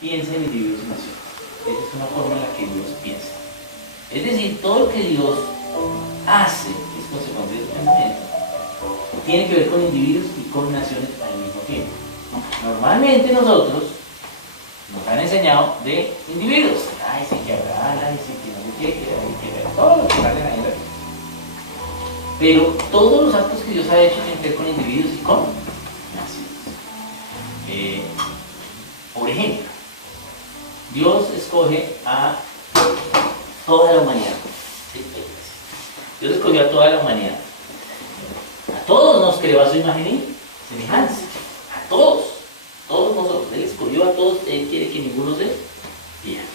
piensa en individuos y naciones. Esa es una forma en la que Dios piensa. Es decir, todo lo que Dios hace, es consecuencia de su pensamiento, tiene que ver con individuos y con naciones al mismo tiempo. Normalmente nosotros nos han enseñado de individuos. Ay, sí que habrá, ay, sí que no sé qué, que todo lo que salen ahí en la vida. Pero todos los actos que Dios ha hecho tienen que ver con individuos y con naciones. Por ejemplo, Dios escoge a toda la humanidad. Dios escogió a toda la humanidad. A todos nos creó a su imagen y semejanza. A todos. Todos nosotros. Él escogió a todos. Él quiere que ninguno se pierda.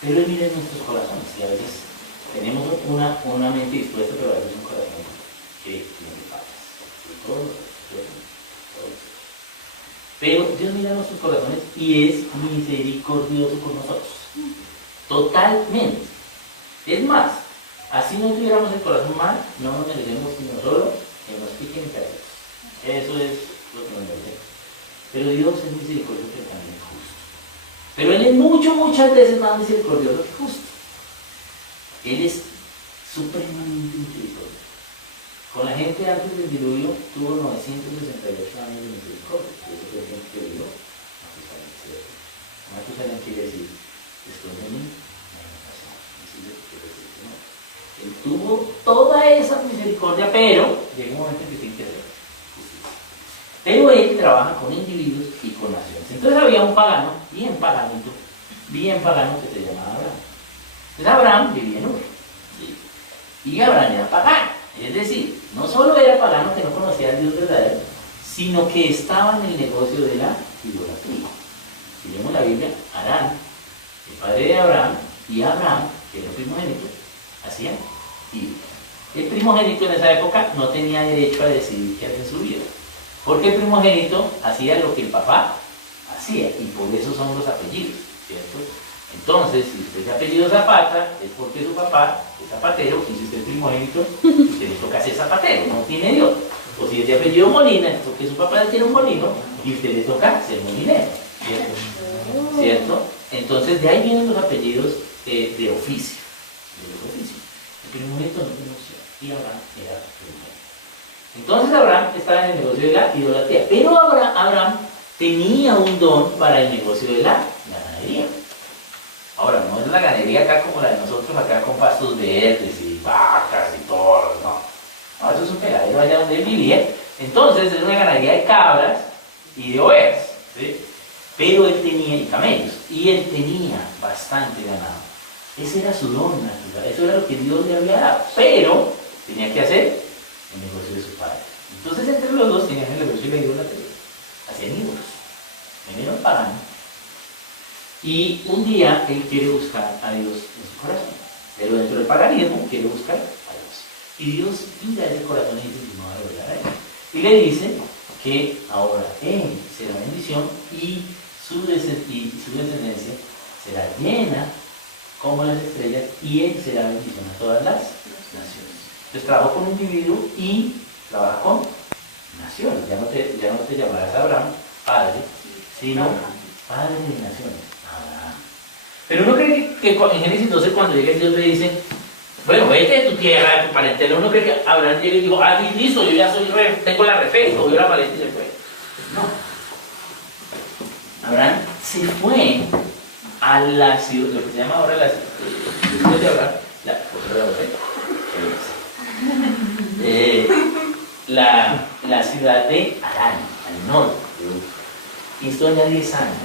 Pero Él mira en nuestros corazones. Y a veces tenemos una mente dispuesta, pero a veces un corazón que tiene fallas. Todos. Pero Dios mira nuestros corazones y es misericordioso con nosotros. Totalmente. Es más, así no tuviéramos el corazón mal, no nos merecemos sino solo que nos piquen caídos. Eso es lo que nos merecemos. Pero Dios es misericordioso, pero también es justo. Pero Él es muchas veces más misericordioso que justo. Él es supremamente misericordioso. Con la gente antes del diluvio tuvo 968 años de misericordia. Y eso fue el tiempo que vivió Matusalén, ¿cierto? Matusalén quiere decir, después de mí, Él tuvo toda esa misericordia, pero llega un momento en que tiene que hacer justicia. Pero Él trabaja con individuos y con naciones. Entonces había un pagano, bien pagano que se llamaba Abraham. Entonces Abraham vivía en Ur. ¿Sí? Y Abraham era pagano. Es decir, no solo era pagano que no conocía al Dios verdadero, sino que estaba en el negocio de la idolatría. Si leemos la Biblia, Arán, el padre de Abraham, y Abraham, que era el primogénito, hacían ídolos. El primogénito en esa época no tenía derecho a decidir qué hacer en su vida, porque el primogénito hacía lo que el papá hacía, y por eso son los apellidos, ¿cierto? Entonces, si usted se apellido Zapata, es porque su papá es zapatero, y si usted es primogénito, usted le toca ser zapatero, no tiene Dios. O si es de apellido Molina, es porque su papá tiene un molino, y usted le toca ser molinero, ¿cierto? ¿Cierto? Entonces, de ahí vienen los apellidos de oficio. El primogénito no tiene opción, y Abraham era primogénito. Entonces, Abraham estaba en el negocio de la idolatría, pero Abraham tenía un don para el negocio de la ganadería. Ahora, no es la ganadería acá como la de nosotros, acá con pastos verdes y vacas y toros, no. No, eso es un peladero allá donde él vivía. Entonces, es una ganadería de cabras y de ovejas, ¿sí? Pero él tenía, y camellos, y él tenía bastante ganado. Ese era su don natural, eso era lo que Dios le había dado. Pero tenía que hacer el negocio de su padre. Entonces, entre los dos tenían el negocio de la idolatría. Hacían ídolos. Primero paganos. Y un día él quiere buscar a Dios en su corazón. Pero dentro del paganismo quiere buscar a Dios. Y Dios mira ese corazón y dice: no va a lograr a él. Y le dice que ahora él será bendición y su descendencia será llena como las estrellas, y él será bendición a todas las naciones. Entonces trabaja con un individuo y trabaja con naciones. Ya no te llamarás Abraham, padre, sino padre de naciones. Pero uno cree que en Génesis 12, cuando llega Dios le dice: bueno, vete de tu tierra, de tu parentela. Uno cree que Abraham llega y dijo: ah, listo, yo ya tengo la refe, cogió la maleta y se fue. No. Abraham se fue a la ciudad, lo que se llama ahora la ciudad de Abraham, la ciudad de Harán, al norte. Y estuvo allá 10 años,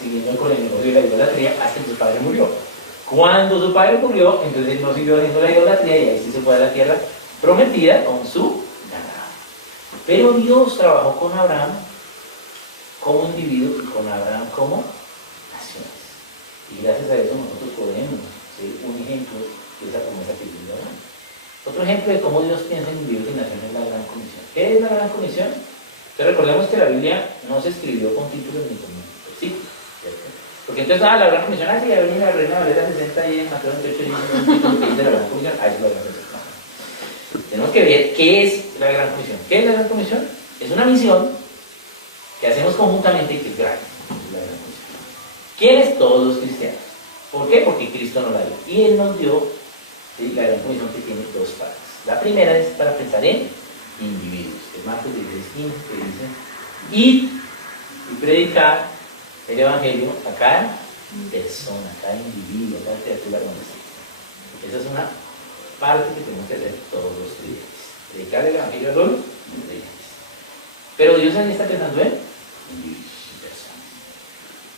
siguiendo con el negocio de la idolatría, hasta que su padre murió. Cuando su padre murió, entonces él no siguió haciendo la idolatría, y ahí sí se fue a la tierra prometida con su ganado. Pero Dios trabajó con Abraham como individuo y con Abraham como naciones. Y gracias a eso nosotros podemos ser un ejemplo de esa promesa que Dios da. Otro ejemplo de cómo Dios piensa en individuos y naciones es la Gran Comisión. ¿Qué es la Gran Comisión? Entonces recordemos que la Biblia no se escribió con títulos ni con versículos, ¿cierto? Porque entonces la Gran Comisión, así ya venía la Reina Valera 60 y en Mateo 28 dice un título que dice la Gran Comisión, ahí es la Gran Comisión. Tenemos que ver qué es la Gran Comisión. ¿Qué es la Gran Comisión? Es una misión que hacemos conjuntamente y que es grande. Es la Gran Comisión. ¿Quiénes? Todos los cristianos. ¿Por qué? Porque Cristo nos la dio. Y Él nos dio, ¿sí?, la gran comisión que tiene dos partes. La primera es para pensar en individuos. Es Marcos 16:15 que dice: id y predicar el Evangelio a cada persona, a cada individuo, a cada criatura donde esté. Esa es una parte que tenemos que hacer todos los creyentes. Predicar el Evangelio a los creyentes. Pero Dios ahí está pensando en individuos, en personas.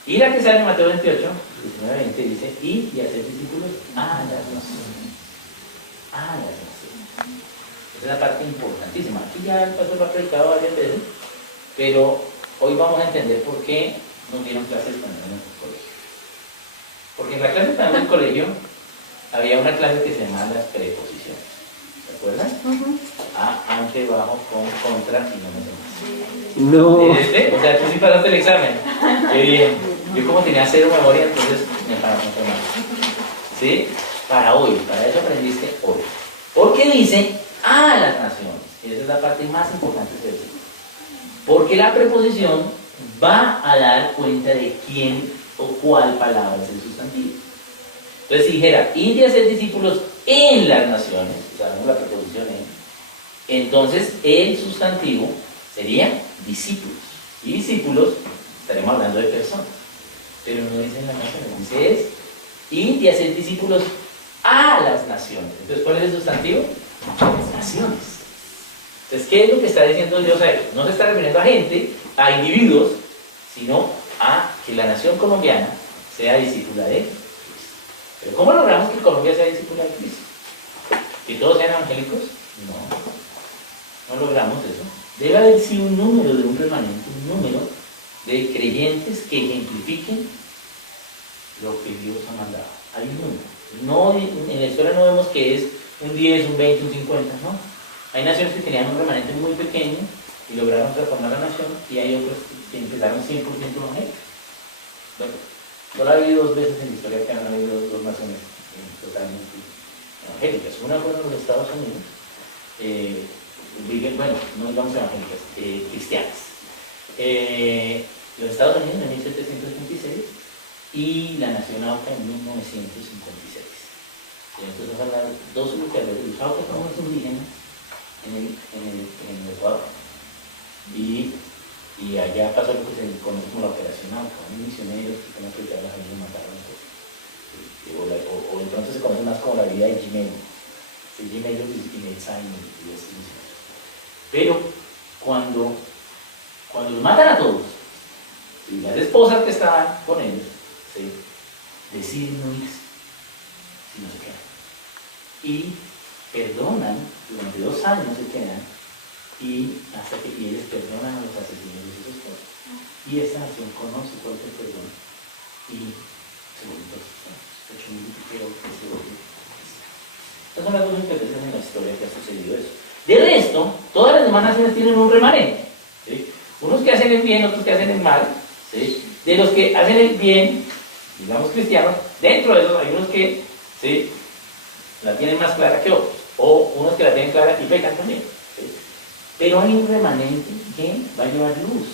Y la que sale en Mateo 28, 19-20 dice: id y hacer discípulos a las naciones. A las naciones. Esa es la parte importantísima. Aquí ya el pastor lo ha predicado varias veces, pero hoy vamos a entender por qué nos dieron clases de español en el colegio. Porque en la clase de español del colegio había una clase que se llamaba las preposiciones. ¿Se acuerdan? A, aunque, bajo, con, contra y no me sé más. No. O sea, tú sí pasaste el examen. Qué bien. Yo como tenía cero memoria, entonces me paraba mucho más. ¿Sí? Para hoy, para eso aprendiste hoy. Porque dice a las naciones. Y esa es la parte más importante de eso. Porque la preposición va a dar cuenta de quién o cuál palabra es el sustantivo. Entonces, si dijera, id y hacer discípulos en las naciones, usamos la preposición en, entonces el sustantivo sería discípulos. Y discípulos, estaremos hablando de personas. Pero no dice en la nación, dice es id y hacer discípulos a las naciones. Entonces, ¿cuál es el sustantivo? Las naciones. Entonces, ¿qué es lo que está diciendo Dios a ellos? No se está refiriendo a gente, a individuos, sino a que la nación colombiana sea discípula de Cristo. Pero ¿cómo logramos que Colombia sea discípula de Cristo? ¿Que todos sean evangélicos? No logramos eso. Debe haber sí un número de un remanente, un número de creyentes que ejemplifiquen lo que Dios ha mandado. Hay un número. No, en la historia no vemos que es un 10, un 20, un 50, ¿no? Hay naciones que tenían un remanente muy pequeño y lograron transformar la nación, y hay otras que empezaron 100% evangélicos. Bueno, solo ha habido dos veces en la historia que han habido dos naciones totalmente evangélicas. Una fue en los Estados Unidos, bueno, no digamos evangélicas, cristianas. Los Estados Unidos en 1726 y la nación Auca en 1956. Entonces van a dar dos lugares. Los Auca son los indígenas en el Ecuador. Y allá pasó lo que se conoce como la Operación Auca. Unos misioneros que fueron a predicar a las familias y mataron a todos. O entonces se conoce más como la vida de Jiménez. Jiménez y Metzai y así. Pero cuando los matan a todos, y las esposas que estaban con ellos, ¿sí?, deciden no irse, sino se quedan. Y perdonan, durante 2 años se quedan, y hasta que ellos perdonan a los asesinos de sus esposas. Y esa nación conoce cuál es el perdón, y se vuelve cristiano. 8.000 y pico que se vuelve cristiano. Estas son las dos veces en la historia que ha sucedido eso. De resto, todas las demás naciones tienen un remanente, ¿sí? Unos que hacen el bien, otros que hacen el mal, ¿sí? De los que hacen el bien, digamos cristianos, dentro de esos hay unos que, ¿sí?, la tienen más clara que otros, o unos que la tienen clara y pecan también, ¿sí? Pero hay un remanente que va a llevar luz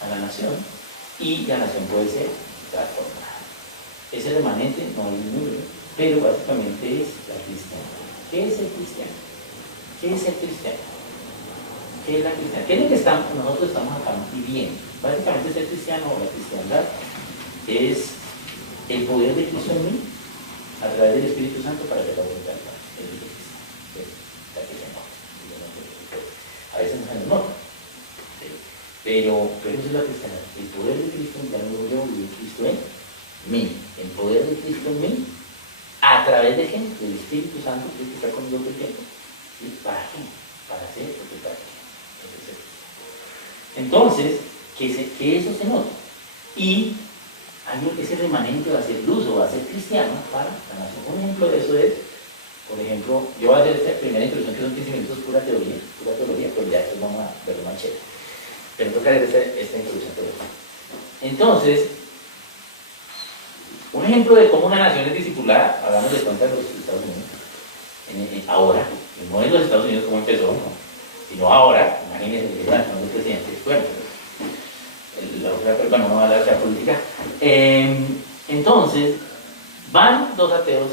a la nación, y la nación puede ser transformada. Ese remanente no hay un número, pero básicamente es la cristiana. ¿Qué es el cristiano? ¿Qué es el cristiano? ¿Qué es la cristiana? ¿Qué es lo que nosotros estamos acá viviendo? Básicamente ser cristiano o la cristiandad es el poder de Cristo en mí a través del Espíritu Santo para que la voluntad de Dios. La que se nota. A veces no se nos nota. Pero eso es la cristiandad. El poder de Cristo en mí, de Cristo en mí. El poder de Cristo en mí a través de gente, del Espíritu Santo, que está con nosotros el tiempo. ¿Y para qué? Para hacer lo que para qué. Entonces, que eso se nota. Y ese remanente va a ser luz o va a ser cristiano para la nación. Un ejemplo de eso es, por ejemplo, yo voy a hacer esta primera introducción que son 15 minutos pura teoría, pues ya después vamos a verlo más chévere. Pero toca hacer esta introducción teórica. Entonces, un ejemplo de cómo una nación es discipulada, hablamos de cuenta de los Estados Unidos, ahora, no en los Estados Unidos como empezó, ¿no?, sino ahora, imagínense que la nación del presidente, bueno, no va a hablar de la política. Entonces, van dos ateos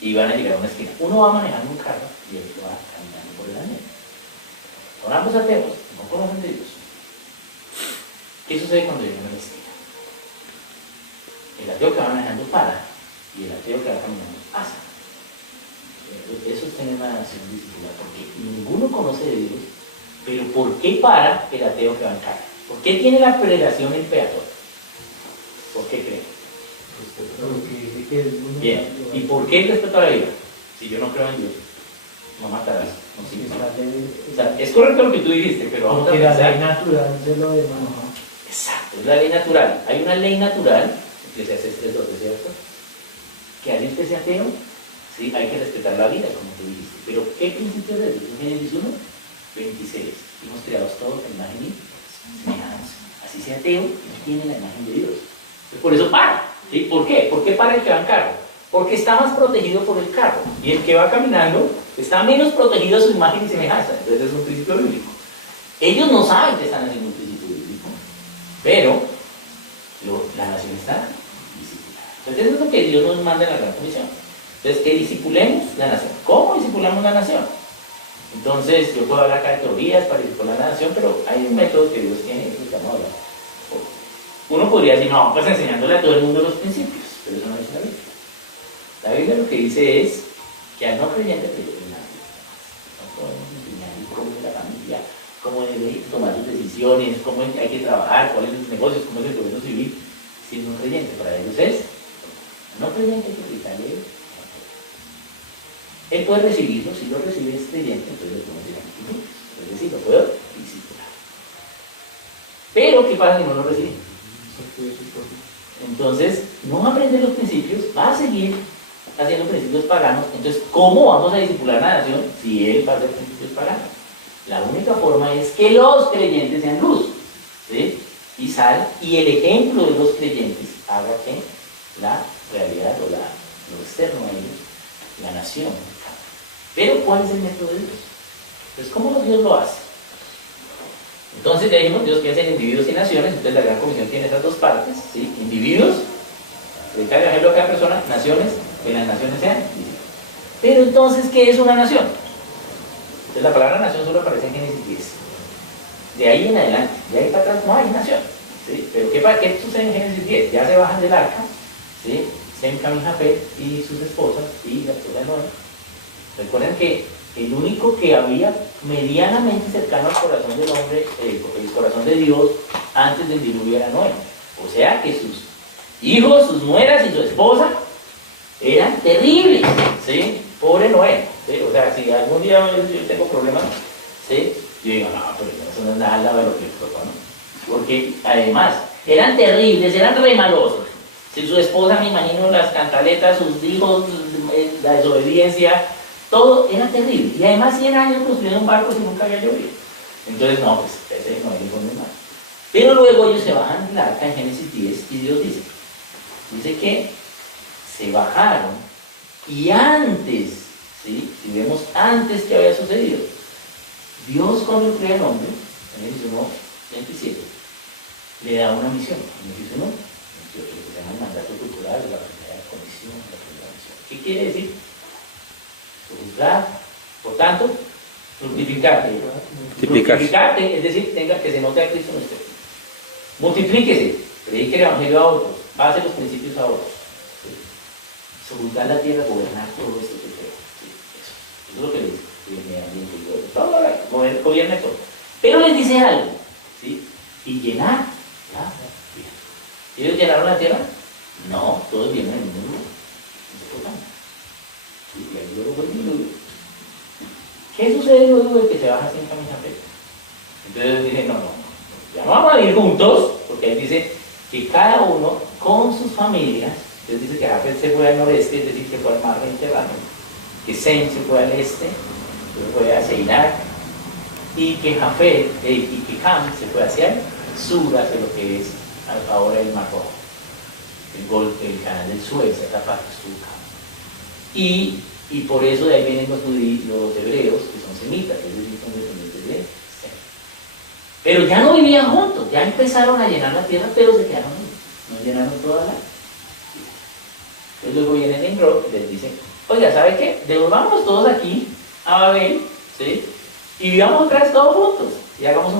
y van a llegar a una esquina. Uno va manejando un carro y el otro va caminando por el andén. Son ambos ateos, no conocen de Dios. ¿Qué sucede cuando llegan a la esquina? El ateo que va manejando para y el ateo que va caminando pasa. Eso es tener una nación discipular, porque ninguno conoce de Dios, pero ¿por qué para el ateo que va en carro? ¿Por qué tiene la prelación el peatón? ¿Por qué creen? Bien, ¿y por qué el respeto a la vida? Si yo no creo en Dios, no matarás, no sigues. O sea, es correcto lo que tú dijiste, pero vamos a pensar. La ley natural de lo demás. Exacto, es la ley natural. Hay una ley natural, que se hace 3:12, ¿cierto? Que alguien que sea ateo, sí, hay que respetar la vida, como tú dijiste. Pero, ¿qué principio es eso? Génesis 1, 26. Fuimos creados todos en imagen y semejanza. Así sea ateo, él tiene la imagen de Dios. Por eso para. ¿Sí? ¿Por qué? ¿Por qué para el que va en carro? Porque está más protegido por el carro. Y el que va caminando está menos protegido a su imagen y semejanza. Entonces es un principio bíblico. Ellos no saben que están haciendo un principio bíblico, pero la nación está discipulada. Entonces eso es lo que Dios nos manda en la Gran Comisión. Entonces, que discipulemos la nación. ¿Cómo discipulamos la nación? Entonces, yo puedo hablar acá de teorías para discipular la nación, pero hay un método que Dios tiene que estamos hablando. Uno podría decir, no, pues enseñándole a todo el mundo los principios, pero eso no dice la Biblia. La Biblia lo que dice es que al no creyente que yo no podemos enseñar cómo es la familia, cómo debe tomar sus decisiones, cómo hay que trabajar, cuáles son los negocios, cómo es el gobierno civil, si no creyente. Para ellos es, no creyente que explicarle. Él puede recibirlo, si lo recibe es creyente, entonces le podemos decir aquí, es decir, lo puedo discipular. Pero, ¿qué pasa si no lo recibe? Entonces, no va a aprender los principios, va a seguir haciendo principios paganos. Entonces, ¿cómo vamos a discipular a la nación si él va a hacer principios paganos? La única forma es que los creyentes sean luz, ¿sí? Y sal, y el ejemplo de los creyentes haga que la realidad o lo externo a ellos, la nación. Pero, ¿cuál es el método de Dios? Entonces, ¿cómo Dios lo hace? Entonces, ya dijimos, Dios piensa en individuos y naciones. Entonces, la Gran Comisión tiene esas dos partes, ¿sí? Individuos, dedicar el ejemplo a cada persona, naciones, que las naciones sean. Pero entonces, ¿qué es una nación? Entonces, la palabra nación solo aparece en Génesis 10. De ahí en adelante, de ahí para atrás no hay nación, ¿sí? Pero ¿qué sucede en Génesis 10? Ya se bajan del arca, ¿sí? Sem, Cam y Jafet y sus esposas y la esposa de Noé. Recuerden que el único que había medianamente cercano al corazón del hombre, el corazón de Dios, antes del diluvio era Noé. O sea que sus hijos, sus nueras y su esposa eran terribles, ¿sí? Pobre Noé, ¿sí? O sea, si algún día yo tengo problemas, ¿sí? Yo digo, no, pero eso no es nada al lado de lo que le tocó, ¿no? Porque además eran terribles, eran re malosos. Si su esposa, me imagino, las cantaletas, sus hijos, la desobediencia, todo era terrible. Y además 100 años construyendo un barco si nunca había llovido. Entonces, no, pues ese no hay ningún mal. Pero luego ellos se bajan del arca en Génesis 10 y Dios dice que se bajaron y antes, ¿sí? Si vemos antes que había sucedido, Dios cuando crea al hombre, en Génesis 1:27, le da una misión. En Génesis 1, lo que se llama el mandato cultural de la primera comisión, la primera misión. ¿Qué quiere decir? Fructificar, por tanto, fructificarte. Fructificarte, es decir, tenga que se note a Cristo en usted. Multiplíquese, predique el evangelio a otros, base los principios a otros. ¿Sí? Subjugar la tierra, gobernar todo esto que creo. ¿Sí? Eso es lo que le dice. El medio ambiente, todo, gobierna todo. Pero les dice algo, ¿sí? Y llenar la tierra. ¿Ellos llenaron la tierra? No, todos vienen en el mundo. Y ahí luego fue el diluvio. ¿Qué sucede luego de que se baja sin camino a fe? Entonces dice, no, ya no vamos a ir juntos, porque él dice que cada uno con sus familias. Entonces dice que Jafet se fue al noreste, es decir, que fue al mar Mediterráneo, que Sem se fue al este, se fue hacia Irak, y que Jafet y que Cam se fue hacia el sur, hacia lo que es ahora el Mar Rojo, el canal del Suez, esta parte sur Cam. Y por eso de ahí vienen los hebreos, que son semitas, es decir, son descendientes de Sem. Pero ya no vivían juntos, ya empezaron a llenar la tierra, pero se quedaron juntos, no llenaron toda la... Entonces luego viene Nimrod y les dice, oiga, ¿sabe qué? Devolvámonos todos aquí a Babel, ¿sí? Y vivamos otra vez todos juntos y hagamos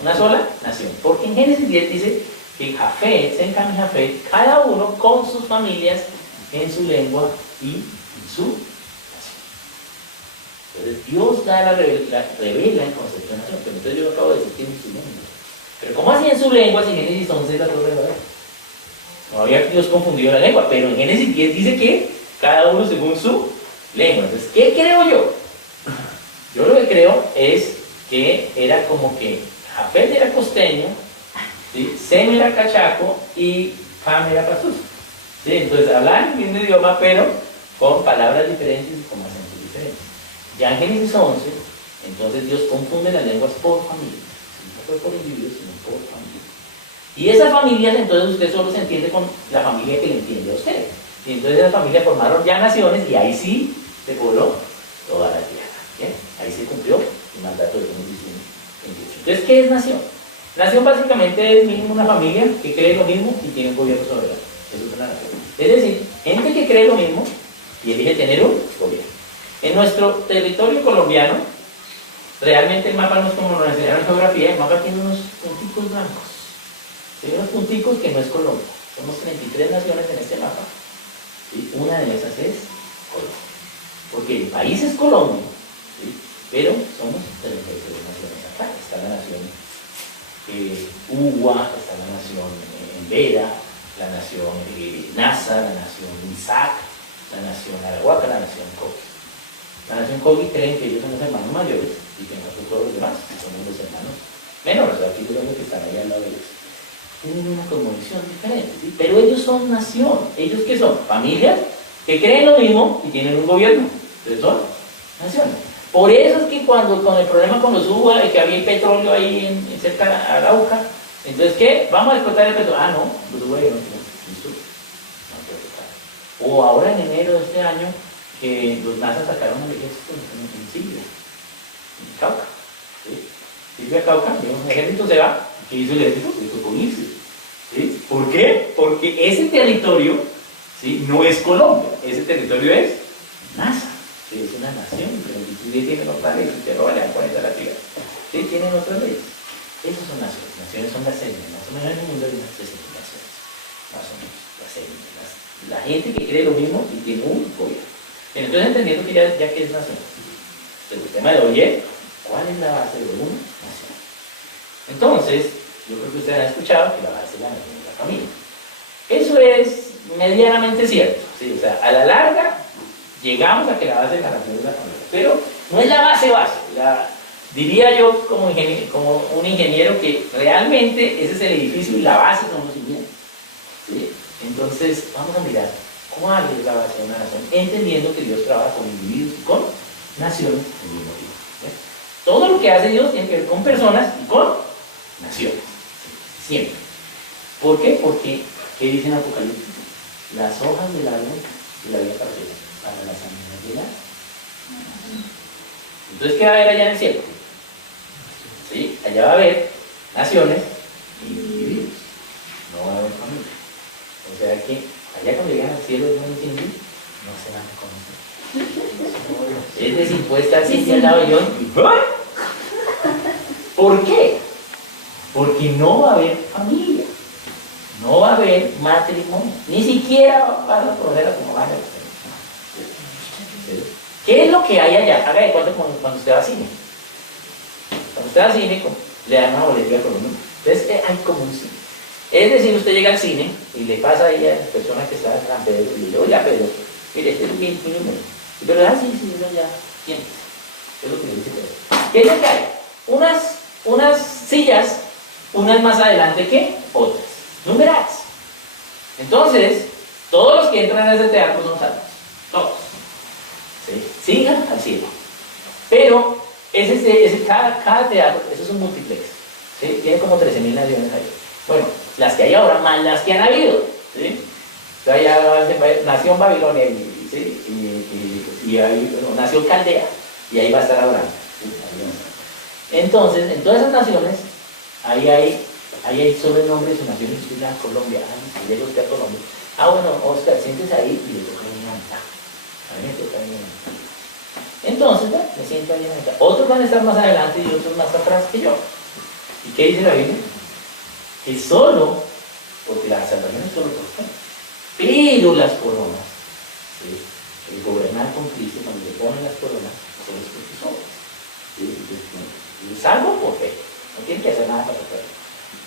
una sola nación. Porque en Génesis 10 dice que Jafet, Sem, Cam y Jafet, cada uno con sus familias en su lengua y en su nación. Entonces Dios da revela el concepto de nación. Pero entonces yo acabo de decir que en su lengua. Pero ¿cómo así en su lengua si en Génesis 11 la torre de Babel? No había Dios confundido la lengua, pero en Génesis 10 dice que cada uno según su lengua. Entonces, ¿qué creo yo? Yo lo que creo es que era como que Jafet era costeño, ¿sí? Sem era cachaco y Cam era pastor. ¿Sí? Entonces hablaban el mismo idioma, pero con palabras diferentes y con acentos diferentes. Ya en Génesis 11, entonces Dios confunde las lenguas por familia. No fue por individuos, sino por familia. Y esas familias, entonces usted solo se entiende con la familia que le entiende a usted. Y entonces esas familias formaron ya naciones y ahí sí se pobló toda la tierra. ¿Bien? Ahí se cumplió el mandato de Génesis 28. Entonces, ¿qué es nación? Nación básicamente es mínimo una familia que cree lo mismo y tiene un gobierno soberano. Eso es una nación. Es decir, gente que cree lo mismo y elige tener un gobierno. En nuestro territorio colombiano, realmente el mapa no es como nos enseñaron en geografía, el mapa tiene unos punticos blancos. Tiene unos punticos que no es Colombia. Somos 33 naciones en este mapa. ¿Sí? Una de esas es Colombia. Porque el país es Colombia, ¿sí? Pero somos 33 naciones acá. Está la nación Uwa, está la nación Vera, la nación Nasa, la nación Isaac, la nación Arahuaca, la nación Coqui. La nación Coqui creen que ellos son los hermanos mayores y que nosotros todos los demás somos los hermanos menores. Aquí son los que están allá al lado de ellos. Tienen una cosmovisión diferente, ¿sí? Pero ellos son nación. ¿Ellos qué son? Familias que creen lo mismo y tienen un gobierno. Entonces son naciones. Por eso es que cuando con el problema con los UBA y que había petróleo ahí en cerca de Arauca, entonces ¿qué? Vamos a explotar el petróleo. Ah, no, los UBA no tienen listo. O ahora en enero de este año que los NASA sacaron al ejército en Siria, en Cauca. ¿Sí? Siria, Cauca, el ejército se va. ¿Qué hizo el ejército? Le tocó irse. ¿Sí? ¿Por qué? Porque ese territorio, ¿sí?, no es Colombia, ese territorio es NASA. ¿Sí? Es una nación, pero si tienen otras leyes, te roban la 40 la tierra. ¿Sí? Tienen otras leyes. Esas son naciones. Naciones son las élites. Más o menos en el mundo hay unas 300 naciones. Más o menos, las élites. La gente que cree lo mismo y tiene un gobierno. Entonces, entendiendo que ya que es nación. El tema de oye, ¿cuál es la base de una nación? Entonces, yo creo que ustedes han escuchado que la base de la nación es la familia. Eso es medianamente cierto, ¿sí? O sea, a la larga llegamos a que la base de la nación es la familia, pero no es la base, diría yo como un ingeniero que realmente ese es el edificio y la base son los cimientos, ¿sí? Entonces, vamos a mirar cuál es la base de una nación, entendiendo que Dios trabaja con individuos y con naciones en mismo tiempo, ¿sí? Todo lo que hace Dios tiene que ver con personas y con naciones, siempre. ¿Por qué? Porque, ¿qué dice en Apocalipsis? Las hojas del árbol de la vida para las amigas de la... Entonces, ¿qué va a haber allá en el cielo? ¿Sí? Allá va a haber naciones y individuos, no va a haber familia. O sea que allá cuando llegan al cielo de un individuo, no se van a conocer. Es decir, puede estar así al lado de Dios y... ¿Por qué? Porque no va a haber familia, no va a haber matrimonio, ni siquiera van a conocer a su mamá. ¿Qué es lo que hay allá? Haga de cuenta cuando usted va al cine. Cuando usted va al cine, le dan una boletería con uno. Entonces hay como un cine. Es decir, usted llega al cine y le pasa ahí a la persona que está en San Pedro y le dice, oiga Pedro, mire, este es bien mío. Pero sí, uno ya tiene. Es lo que le dice Pedro. ¿Qué es lo que hay? Unas sillas, unas más adelante que otras, numeradas. Entonces, todos los que entran a ese teatro son salvos, todos. ¿Sí? Sigan al cielo. Pero cada teatro, eso es un multiplex, ¿sí? Tiene como 13.000 naciones ahí. Bueno, las que hay ahora, más las que han habido, ¿sí? Entonces ya nació Babilonia, ¿sí? y ahí, nació Caldea, y ahí va a estar Abraham, ¿sí? Entonces, en todas esas naciones, ahí hay Ahí hay solo el nombre de su nación y usted a Colombia. Ah, y llega usted a Colombia. Ah, bueno, Oscar, siéntese ahí y le toca bien a mí me toca bien a. Entonces, bueno, me siento ahí en la. Otros van a estar más adelante y otros más atrás que yo. ¿Y qué dice la Biblia? Que solo, porque la salvación es solo por fe, pero las coronas, ¿sí? El gobernar con Cristo, cuando le ponen las coronas, solo es porque son. ¿Sí? Lo salvo por fe, no tiene que hacer nada para fe.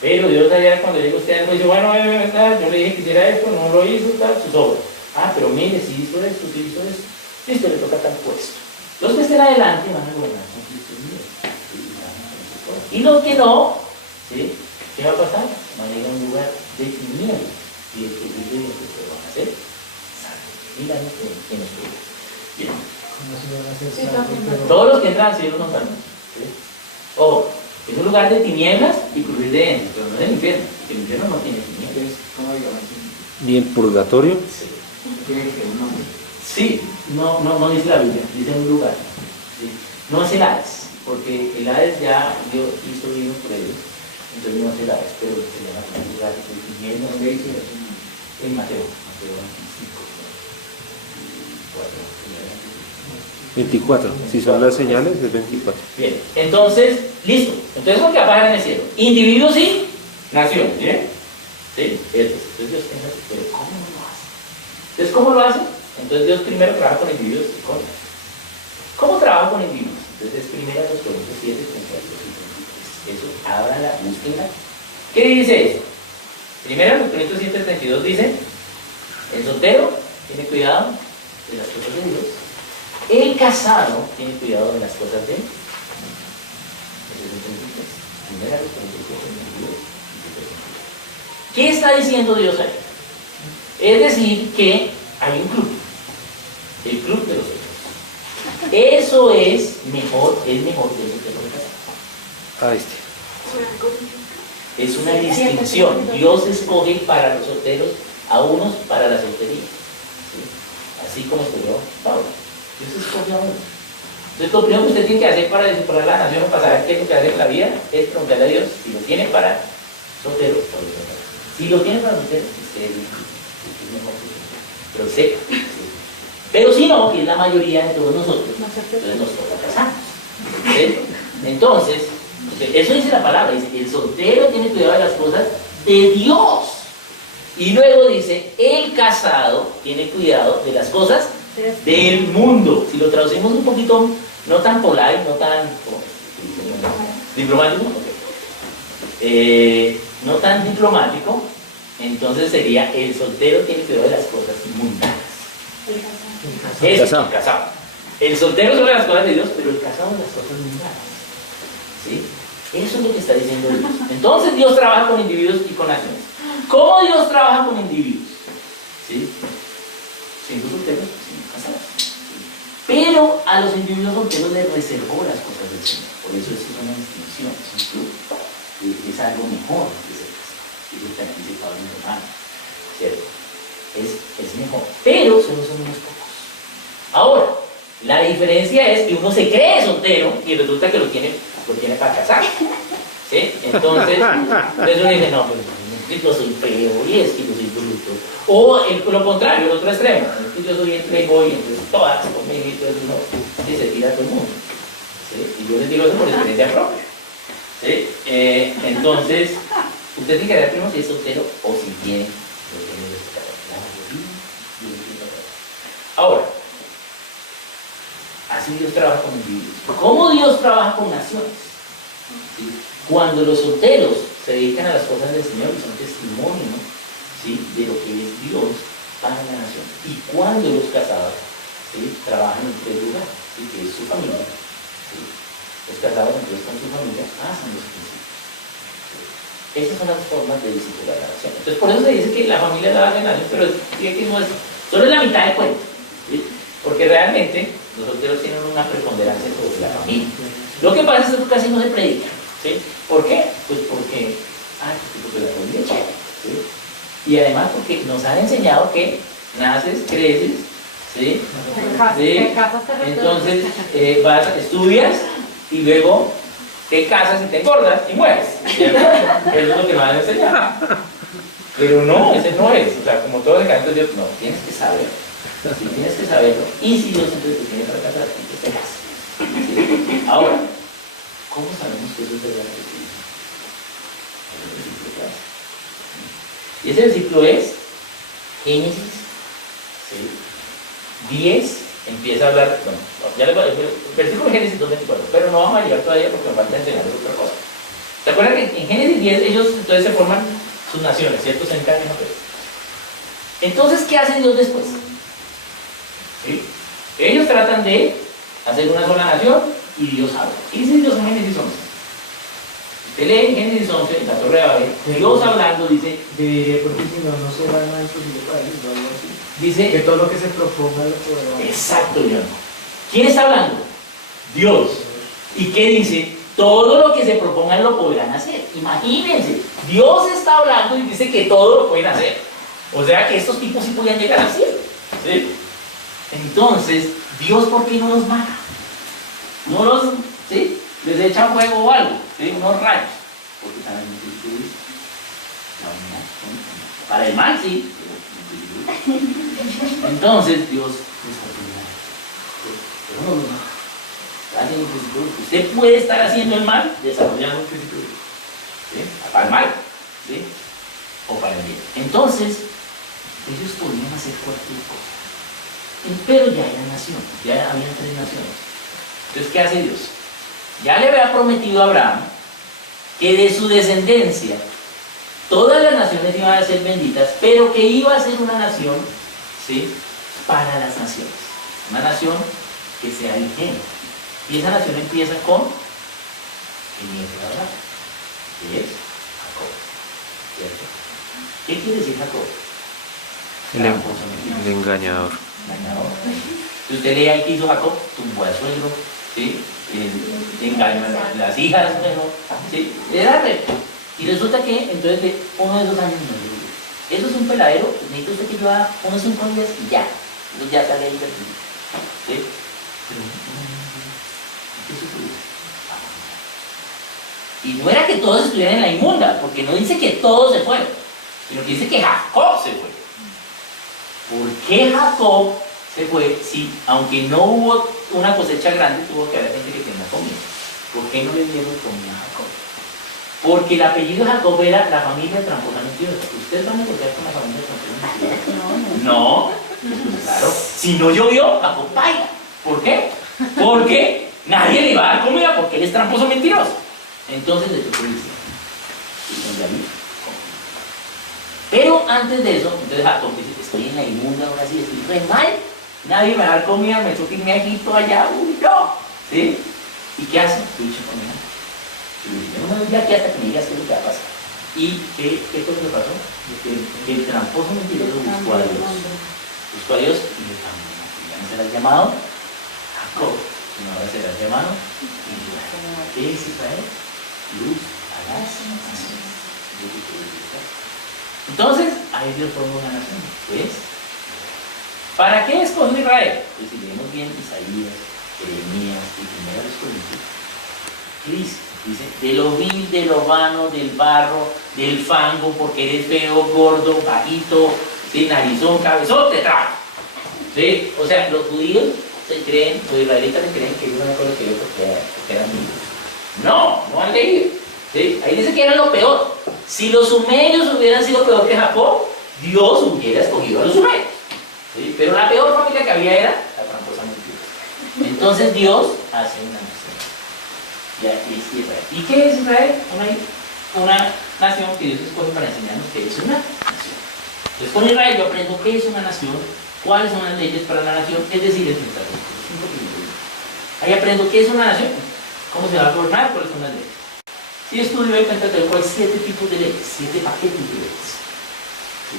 Pero Dios allá cuando llega usted dice, bueno, yo le dije que hiciera esto, no lo hizo, tal, sus obras. Ah, pero mire, si hizo esto, si hizo esto, listo, le toca tal puesto. Los que estén adelante van a gobernar con Cristo Dios. Y los que no, ¿sí? ¿Qué va a pasar? Van a ir a un lugar de tinieblas y el que vive lo que van a hacer, salvo. Díganme quién es todo. Bien. Todos los que entran al cielo no salen. ¿Sí? O es un lugar de tinieblas y prudente, pero no del infierno, porque el infierno no tiene tinieblas. ¿Ni el purgatorio? Sí. Sí, no dice la Biblia, dice un lugar. ¿Sí? No es el Hades, porque el Hades ya Dios hizo vino por ellos, entonces no es el Hades, pero se llama un lugar de tinieblas. En Mateo 24. Si son las señales, es 24. Bien, entonces, listo. Entonces, lo que apagan en el cielo. Individuos y naciones, ¿bien? ¿Sí? Entonces Dios tenga, pero ¿cómo lo hace? Entonces, ¿cómo lo hace? Entonces Dios primero trabaja con individuos y con naciones. ¿Cómo trabaja con individuos? Entonces, primero los Corintios 7, 32 y 33. Eso, ábranla, búsquenla. ¿Qué dice eso? Primero, los Corintios 7, 32 dice, el soltero tiene cuidado de las cosas de Dios. El casado tiene cuidado de las cosas de Dios. Primero, los Corintios 7, 32 y 33. ¿Qué está diciendo Dios ahí? Es decir, que hay un club. El club de los solteros. Eso es mejor que el soltero de casado. Ah, Es una distinción. Dios escoge para los solteros a unos para la soltería. ¿Sí? Así como escogió Pablo. Dios escoge a unos. Entonces, lo primero que usted tiene que hacer para discipular la nación o para saber qué es lo que hace en la vida es preguntarle a Dios si lo tiene para solteros o no. Si lo tiene para solteros, es mejor. Pero sepa. ¿Sí? Pero si no, que es la mayoría de todos nosotros, entonces nos toca casarnos. ¿Sí? Entonces, eso dice la palabra, dice, el soltero tiene cuidado de las cosas de Dios. Y luego dice, el casado tiene cuidado de las cosas del mundo. Si lo traducimos un poquito, no tan polite, no tan diplomático, no tan diplomático, entonces sería, el soltero tiene cuidado de las cosas mundanas. Es el casado. El soltero sobre las cosas de Dios, pero el casado de las cosas mundanas. ¿Sí? Eso es lo que está diciendo Dios. Entonces Dios trabaja con individuos y con naciones. ¿Cómo Dios trabaja con individuos? ¿Sí? Siendo solteros, siendo casados. Pero a los individuos solteros les reservó las cosas del Señor. Por eso es una distinción, es un club. Es algo mejor que ser casado. Y eso también dice Pablo en Romanos. ¿Cierto? Es mejor. Pero solo son unos pocos. Ahora, la diferencia es que uno se cree soltero y resulta que lo tiene para casar. ¿Sí? Entonces uno dice, no, pues yo soy feo y es que yo soy bruto. O lo contrario, el otro extremo, es que yo soy el playboy, entonces todas conmigo y todo eso, y se tira a todo el mundo. ¿Sí? Y yo les digo eso por experiencia propia. ¿Sí? Entonces, usted tiene que ver primero si es soltero o si tiene. Ahora, así Dios trabaja con individuos. ¿Cómo Dios trabaja con naciones? ¿Sí? Cuando los solteros se dedican a las cosas del Señor y son testimonio, ¿sí?, de lo que es Dios para la nación. Y cuando los casados, ¿sí?, trabajan en este lugar, ¿sí?, que es su familia, ¿sí?, los casados entonces con su familia hacen los principios. ¿Sí? Esas son las formas de discipular la nación. Entonces por eso se dice que la familia la hace en años, pero dice que no es, solo es la mitad del cuento. ¿Sí? Porque realmente los solteros tienen una preponderancia sobre la familia. Lo que pasa es que casi no se predica. ¿Sí? ¿Por qué? Pues porque la familia es chévere. ¿Sí? Y además porque nos han enseñado que naces, creces, ¿sí? ¿Sí? Entonces estudias y luego te casas y te engordas y mueres, ¿cierto? Eso es lo que nos van a enseñar. Pero no, ese no es, o sea, como todo el canto de Dios, no, tienes que saber, sí, tienes que saberlo, y si Dios entonces te tiene para casar, entonces te casas. ¿Sí? Ahora, ¿cómo sabemos que eso es verdad? Y ese versículo es Génesis 10, empieza a hablar, bueno, ya le voy a decir, el versículo de Génesis 2:24, pero no vamos a llegar todavía porque nos falta enseñarles otra cosa. ¿Se acuerdan que en Génesis 10 ellos entonces se forman sus naciones, ¿cierto? Se encargan de. Entonces, ¿qué hace Dios después? ¿Sí? Ellos tratan de hacer una sola nación y Dios habla. ¿Qué dice Dios en Génesis 11? Usted lee en Génesis 11, en la Torre de Babel, Dios hablando dice, porque si no, no se van a subir para ahí, ¿no? Algo así. dice, Que todo lo que se proponga lo podrá. exacto, León. ¿Quién está hablando? Dios. ¿Y qué dice? Todo lo que se propongan lo podrán hacer. Imagínense, Dios está hablando y dice que todo lo pueden hacer. O sea que estos tipos sí podían llegar al cielo. ¿Sí? Entonces, Dios, ¿por qué no los mata? No los, ¿sí? Les echa fuego o algo, ¿sí? Unos rayos. Porque saben que para el mal, sí. Entonces, Dios les ordena. Pero no los mata. Usted puede estar haciendo el mal desarrollando un principio de Dios, ¿sí? Para el mal, ¿sí? O para el bien. Entonces, ellos podían hacer cualquier cosa. Pero ya era nación, ya habían 3 naciones. Entonces, ¿qué hace Dios? Ya le había prometido a Abraham que de su descendencia todas las naciones iban a ser benditas, pero que iba a ser una nación, ¿sí? Para las naciones. Una nación que sea ligera. Y esa nación empieza con el nieto de Abraham, que es Jacob. ¿Cierto? ¿Qué quiere decir Jacob? El engañador. Engañador. Si usted lee ahí que hizo Jacob, tumbó al suegro, ¿sí? Engañó a las hijas, ¿sí? Era recto. Y resulta que entonces de uno de esos años no le vive. Eso es un peladero, necesita usted que lleva unos 5 días y ya. Entonces ya sale ahí del ¿sí? Pero y no era que todos estuvieran en la inmunda, porque no dice que todos se fueron, sino que dice que Jacob se fue. ¿Por qué Jacob se fue si, aunque no hubo una cosecha grande, tuvo que haber gente que tenía comida? ¿Por qué no le dieron comida a Jacob? Porque el apellido de Jacob era la familia tramposamente mentirosa. ¿Ustedes van a negociar con la familia tramposamente mentirosa? No. Claro. Si no llovió, Jacob paga. ¿Por qué? Porque nadie le va a dar comida porque él es tramposo mentiroso. Entonces le tocó irse. Y donde había. Pero antes de eso, entonces Jacob dice, estoy en la inmunda ahora sí, estoy re mal, nadie me va a dar comida, me toca irme a Egipto allá, uy, no. ¿Sí? ¿Y qué hace? Lucha con él. Yo no me voy de aquí hasta que me digas qué es lo que va a pasar. ¿Y qué cosa le pasó? Que el tramposo mentiroso buscó a Dios. Buscó a Dios y le cambió. Ya no serás llamado Jacob, sino ahora serás llamado Israel. ¿Qué es Israel? Luz a las naciones. Entonces, ahí Dios formó una nación. Pues, ¿para qué escogió Israel? Pues si leemos bien Isaías, Jeremías y Primera de Corintios, ¿qué dice? Dice, de lo vil, de lo vano, del barro, del fango, porque eres feo, gordo, bajito, sin narizón, cabezón, te trajo. ¿Sí? O sea, los judíos se creen, los israelitas se creen que ellos no lo que yo porque eran niños. No, no han leído. ¿Sí? Ahí dice que eran lo peor. Si los sumerios hubieran sido peor que Jacob, Dios hubiera escogido a los sumerios. ¿Sí? Pero la peor familia que había era la tramposa mentirosa. Entonces Dios hace una nación. Ya es Israel. ¿Y qué es Israel? Una nación que Dios escoge para enseñarnos que es una nación. Entonces con Israel yo aprendo qué es una nación, cuáles son las leyes para la nación, es decir, es nuestra nación. Ahí aprendo qué es una nación, cómo se va a gobernar, cuáles son las leyes. Si estudio de cuenta que hay 7 tipos de leyes, 7 paquetes de leyes. ¿Sí?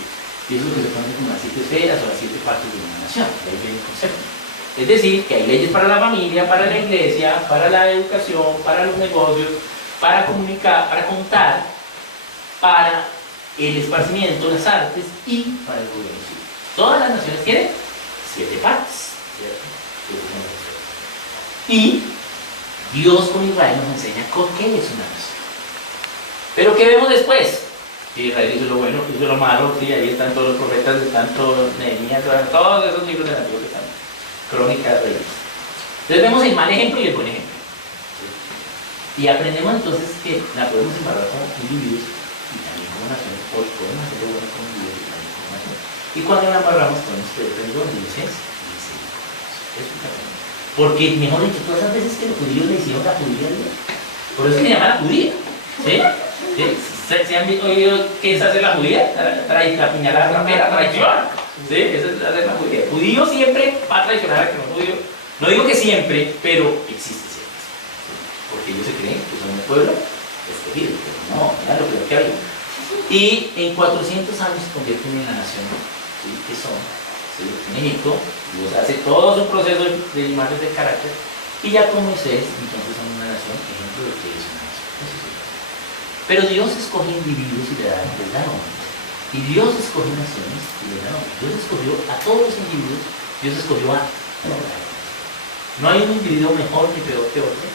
Y eso es lo que se conoce como las 7 esferas o las 7 partes de una nación. Ahí viene el concepto. Es decir, que hay leyes para la familia, para la iglesia, para la educación, para los negocios, para comunicar, para contar, para el esparcimiento, las artes y para el gobierno civil. Todas las naciones tienen 7 partes. ¿Cierto? Y Dios con Israel nos enseña qué es una nación. Pero ¿qué vemos después? Que Israel hizo lo bueno, hizo lo malo, sí, ahí están todos los profetas, están todos Nehemías, todos esos libros del Antiguo Testamento, Crónicas, Reyes. Entonces vemos el mal ejemplo y el buen ejemplo. ¿Sí? Y aprendemos entonces que la podemos embarrar como individuos y también como naciones, porque podemos hacerlo bueno como individuos y también como naciones. Y cuando la embarramos podemos pedir perdón y licencia. Eso es lo que aprendemos. Porque, mejor dicho, todas esas veces que los judíos le hicieron la judía a Dios, por eso se llama la judía. ¿Sí? ¿Sí? ¿Se han oído qué es hacer la judía? La puñalada rapera, traición. ¿Sí? Eso es hacer la judía. El judío siempre va a traicionar a que no es judío. No digo que siempre, pero existe siempre. Porque ellos se creen que son un pueblo escogido. Pero no, era lo peor que había. Y en 400 años se convierten en la nación, ¿sí? Que son, ¿sí? En Egipto, Dios hace todo su proceso de imágenes de carácter. Y ya con Moisés, entonces son una nación, ejemplo de que es una nación. Pero Dios escoge individuos y les da nombres. Y Dios escoge naciones y les da nombres. Dios escogió a todos los individuos, Dios escogió a toda. No hay un individuo mejor ni peor que otro,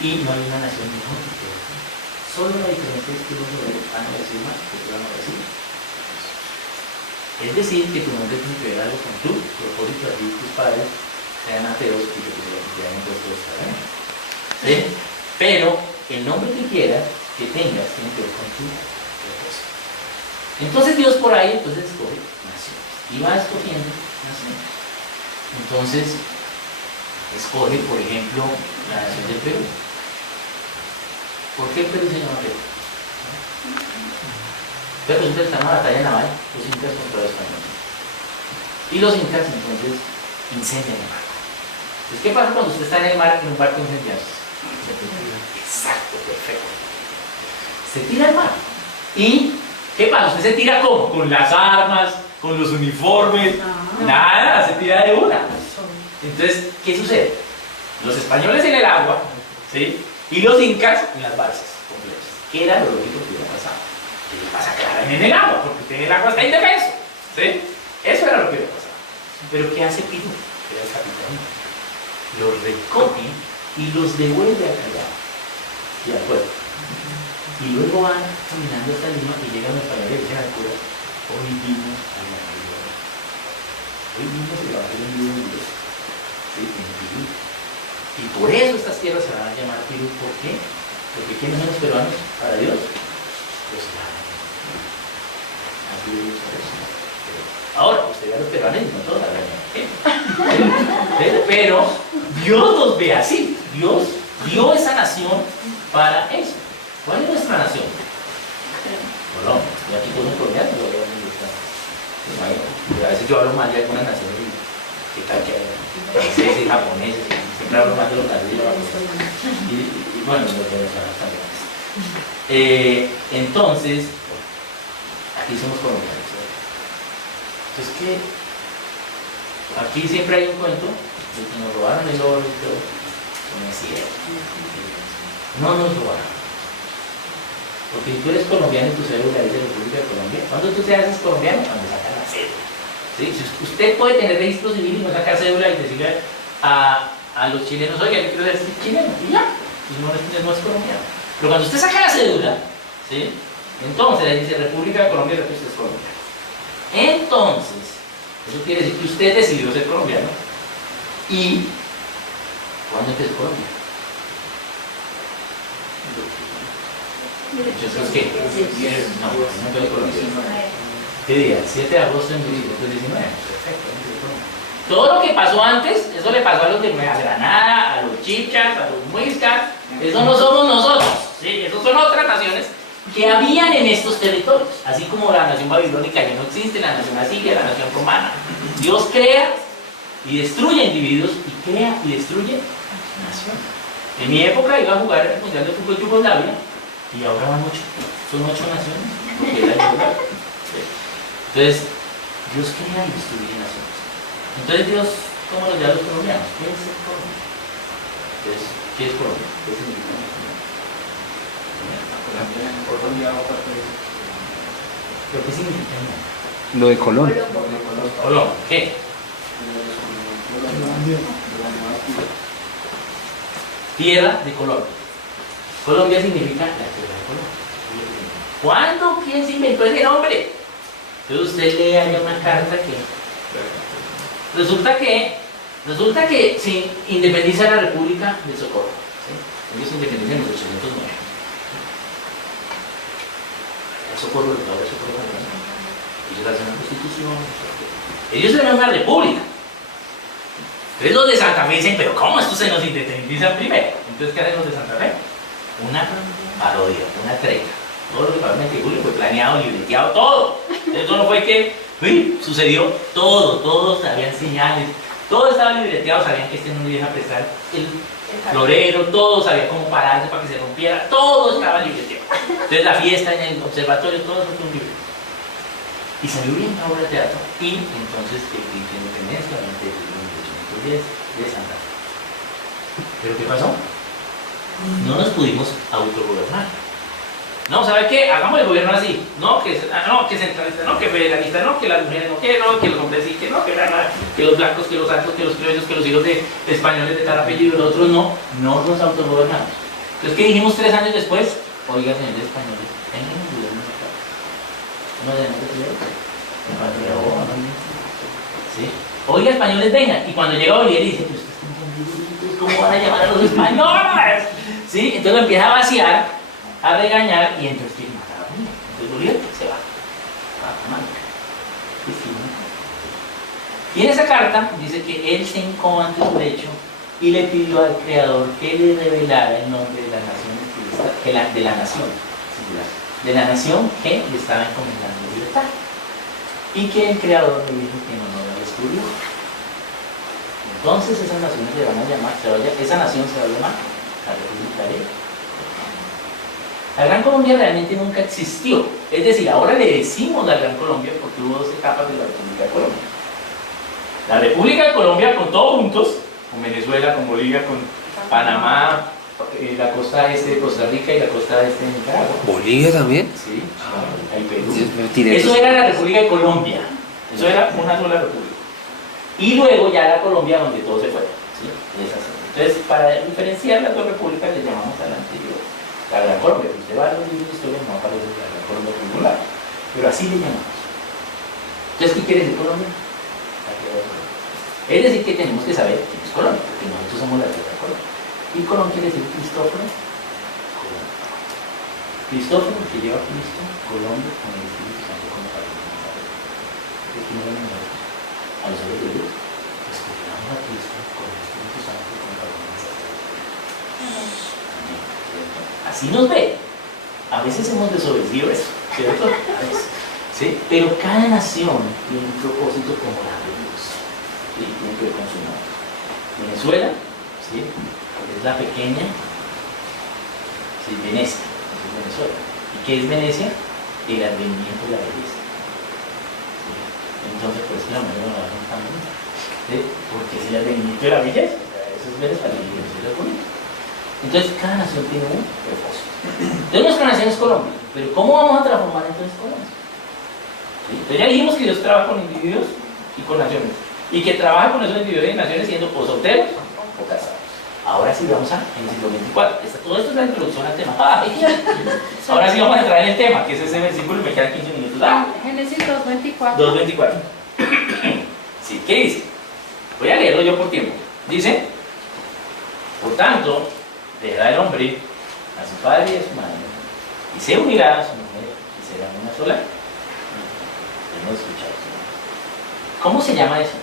y no hay una nación mejor ni peor que otra. Solo la diferencia es que unos van a decir más que otros van a decir. Es decir, que tu nombre tiene que ver algo con tu propósito de ti, tus padres sean ateos y que te hayan puesto esta manera. ¿Sí? Pero el nombre que quieras, que tengas, tiene que ver con tu propósito. Entonces Dios por ahí escoge naciones y va escogiendo naciones. Entonces escoge, por ejemplo, la nación del Perú. ¿Por qué el Perú se llama Perú? Pero resulta que está en una batalla naval, los incas contra los españoles. Y los incas entonces incendian el barco. Entonces, ¿qué pasa cuando usted está en el mar en un barco incendiado? Exacto, perfecto. Se tira al mar. ¿Y qué pasa? ¿Usted se tira cómo? Con las armas, con los uniformes. Nada, se tira de una. Entonces, ¿qué sucede? Los españoles en el agua, ¿sí? Y los incas en las balsas completas. ¿Qué era lo lógico que iba a pasar? Que iba a sacar en el agua, porque usted en el agua está indefenso. ¿Sí? Eso era lo que iba a pasar. Pero ¿qué hace Pirú? Que era el capitán. Los recoge y los devuelve a Callao y al pueblo. Y luego van caminando hasta Lima y llegan los españoles y dicen al cura: hoy vimos a la Evangelio. Hoy vimos el Evangelio en Dios. ¿Sí? En Pirú. Y por eso estas tierras se van a llamar Pirú. ¿Por qué? Porque ¿quiénes son los peruanos para Dios? Los árabes. Así de Dios. Ahora, usted ve a los peruanos y no todos la verdad. Pero Dios los ve así. Dios dio esa nación para eso. ¿Cuál es nuestra nación? Colombia. Y aquí todos los colombianos lo veo muy bien. A veces yo hablo mal de algunas naciones que franceses, japoneses, siempre hablo mal de los ladrillos. Y bueno, los venezolanos también. Entonces, aquí somos colombianos. Entonces, ¿qué? Aquí siempre hay un cuento de que nos robaron el oro y todo. No es cierto. No nos robaron. Porque si tú eres colombiano y tu cédula es de la República de Colombia, ¿cuándo tú te haces colombiano? Cuando sacas la cédula. ¿Sí? Si usted puede tener registro civil y no sacar cédula y decirle a los chilenos: oye, yo quiero ser chileno, y ya, pues no es colombiano. Pero cuando usted saca la cédula, ¿sí? Entonces le dice República de Colombia, usted es colombiano. Entonces, eso quiere decir que usted decidió ser colombiano. ¿Y cuándo empezó Colombia? Entonces, ¿qué? No empezó Colombia. ¿Qué día? 7 de agosto de 1919. Perfecto. Todo lo que pasó antes, eso le pasó a los de Nueva Granada, a los chichas, a los muiscas. Eso no somos nosotros, ¿sí? Esos son otras naciones que habían en estos territorios, así como la nación babilónica ya no existe, la nación asiria, la nación romana. Dios crea y destruye individuos y crea y destruye naciones. En mi época iba a jugar el Mundial de Fútbol Yugoslavia y ahora van 8, son 8 naciones, porque era Yugoslavia. Entonces, Dios crea y destruye naciones. Entonces Dios, ¿cómo lo llama a los colombianos? ¿Qué es el Colombia? Entonces, ¿qué es Colombia? ¿Qué significa Colombia? ¿Pero qué significa? Lo de Colón. Colón, ¿qué? tierra de Colombia. Colombia significa la tierra de Colombia. ¿Cuándo? ¿Quién se inventó ese nombre? Entonces usted lee allá una carta que resulta que se independiza la República de Socorro. ¿Sí? Ellos se independizan en 1809. El Socorro, el Socorro también. Ellos hacen una constitución. Ellos eran una república. Entonces los de Santa Fe dicen, pero ¿cómo esto se nos independiza primero? Entonces, ¿qué hacen los de Santa Fe? Una parodia, una treta. Todo lo que pasó en 20 de julio fue planeado, libreteado, todo. Eso no fue que sucedió todo sabían señales, todo estaba libreteado, sabían que este no le iba a prestar el florero, todo sabían cómo pararse para que se rompiera, todo estaba libreteado. Entonces la fiesta en el observatorio, todo eso fue un libreto. Y salió bien la obra de teatro, y entonces el grito de independencia, el 1810 de Santa Fe. ¿Pero qué pasó? No nos pudimos autogobernar. No, ¿sabe qué? Hagamos el gobierno así. No, que centralista, no, que federalista, no, que las mujeres no, que los hombres sí, que no, que nada, que los blancos, que los altos, que los criollos, que los hijos de españoles de tal apellido, los otros no nos autogobernamos. Entonces, ¿qué dijimos 3 años después? Oiga, señores españoles, vengan y gobiernen acá. ¿No tenemos que hacer? ¿Sí? Oiga, españoles, vengan. Y cuando llega Bolívar y dice, pues, ¿cómo van a llamar a los españoles? ¿Sí? Entonces lo empieza a vaciar, a regañar, y entonces quiere matar a Bolívar. Entonces Bolívar se va a Jamaica. Y en esa carta dice que él se hincó ante su lecho y le pidió al Creador que le revelara el nombre de la nación que le estaba encomendando libertad, y que el Creador le dijo que no la descubrió. Entonces esas naciones se van a llamar, esa nación se va a llamar la República de Colombia. La Gran Colombia realmente nunca existió. Es decir, ahora le decimos la Gran Colombia porque hubo 2 etapas de la República de Colombia. La República de Colombia con todos juntos, con Venezuela, con Bolivia, con Panamá, la costa este de Costa Rica y la costa este de Nicaragua. ¿Bolivia también? Sí, hay Perú. Eso era la República de Colombia. Eso era una sola república. Y luego ya la Colombia donde todo se fue. ¿Sí? Entonces, para diferenciar las 2 repúblicas le llamamos a la anterior la Gran Colombia. Si usted va a los libros de historia no aparece la Gran Colombia por ningún lado, pero así le llamamos. Entonces, ¿qué quiere decir Colombia? Es decir, que tenemos que saber quién es Colombia, porque nosotros somos la Gran Colombia. Y Colón quiere decir Cristóforo. Cristóforo, que lleva a Cristo, Colombia con el Espíritu Santo como patrono. Es que no ven a los seres de Dios, pues que llevamos a Cristo con el Espíritu Santo como patrono. Así nos ve. A veces hemos desobedecido eso, ¿cierto? A veces. ¿Sí? Pero cada nación tiene un propósito como la de Dios. ¿Sí? Tiene que ver con su nombre. Venezuela, ¿sí? Es la pequeña, ¿sí? Venecia, es Venezuela. ¿Y qué es Venecia? El advenimiento de la belleza. ¿Sí? Entonces, por eso la mujer no la hacen tan bonita. ¿Sí? Porque es el advenimiento de la belleza. Eso es Venezuela y Venezuela es bonita. Entonces, cada nación tiene un propósito. Entonces, nuestra nación es Colombia. Pero, ¿cómo vamos a transformar entonces Colombia? ¿Sí? Entonces, ya dijimos que Dios trabaja con individuos y con naciones. Y que trabaja con esos individuos y naciones siendo o solteros o casados. Ahora sí vamos a en el siglo XXIV. Todo esto es la introducción al tema. Ahora sí vamos a entrar en el tema, que es ese versículo y me quedan 15 minutos. Génesis 2:24. 2:24. Sí, ¿qué dice? Voy a leerlo yo por tiempo. Dice, por tanto, dejará el hombre a su padre y a su madre, y se unirá a su mujer, y serán una sola. Hemos escuchado. ¿Cómo se llama eso?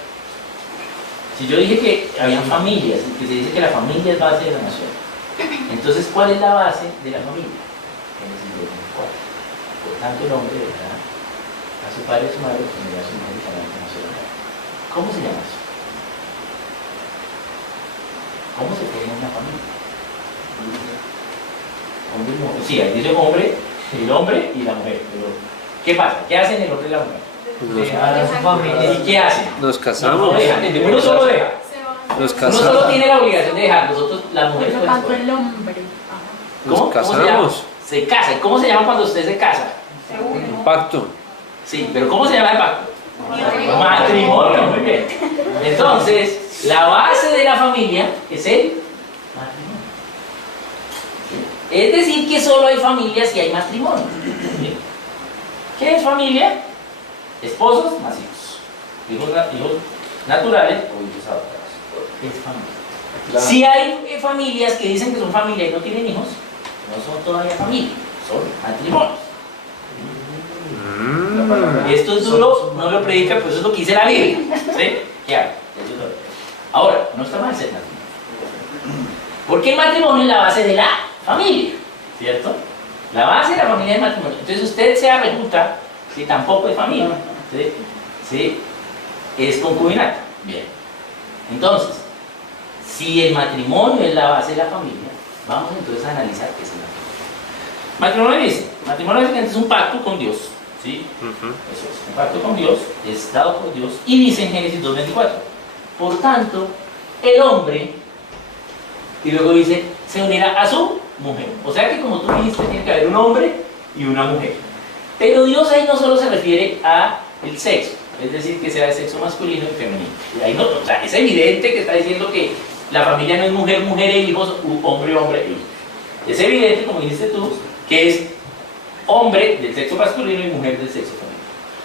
Si yo dije que había familias, que se dice que la familia es base de la nación, entonces, ¿cuál es la base de la familia? Génesis 2:24. Por tanto, el hombre dejará a su padre y a su madre, y se unirá a su mujer, y serán una sola. ¿Cómo se llama eso? ¿Cómo se forma una familia? Hombre y mujer. Sí, ahí dice hombre, el hombre y la mujer. Pero, ¿qué pasa? ¿Qué hacen el hombre y la mujer? Dejan a su familia. ¿Y qué hacen? Nos casamos. No dejan, uno solo deja. Nos Uno solo casamos. tiene la obligación de dejar, nosotros, las mujeres Por no lo tanto, pueden. el hombre. Nos ¿Cómo se llama? casamos. Se casa. ¿Y cómo se llama cuando usted se casa? Un pacto. Sí, pero ¿cómo se llama el pacto? Matrimonio, muy bien. Entonces, la base de la familia es el matrimonio. Es decir, que solo hay familias y hay matrimonio. ¿Sí? ¿Qué es familia? Esposos más hijos. Hijos naturales o hijos adoptados. ¿Qué es familia? Si hay familias que dicen que son familia y no tienen hijos, no son todavía familia, son matrimonios. Esto es duro, no lo predica, pero eso es lo que dice la Biblia. ¿Sí? ¿Qué hago? Ahora, no está mal ser matrimonio. Porque el matrimonio es la base de la familia, ¿cierto? La base de la familia es el matrimonio. Entonces usted sea resulta si tampoco es familia, ¿sí? ¿Sí? Es concubinato. Bien. Entonces, si el matrimonio es la base de la familia, vamos entonces a analizar qué es el matrimonio. Matrimonio es un pacto con Dios, ¿sí? Eso es, un pacto con Dios, es dado por Dios, y dice en Génesis 2:24, por tanto, el hombre, y luego dice, se unirá a su mujer. O sea que como tú dijiste, tiene que haber un hombre y una mujer. Pero Dios ahí no solo se refiere a el sexo, es decir, que sea de sexo masculino y femenino. Y ahí no, o sea, es evidente que está diciendo que la familia no es mujer, mujer e hijos, hombre, hombre e hijos. Es evidente, como dijiste tú, que es hombre del sexo masculino y mujer del sexo femenino.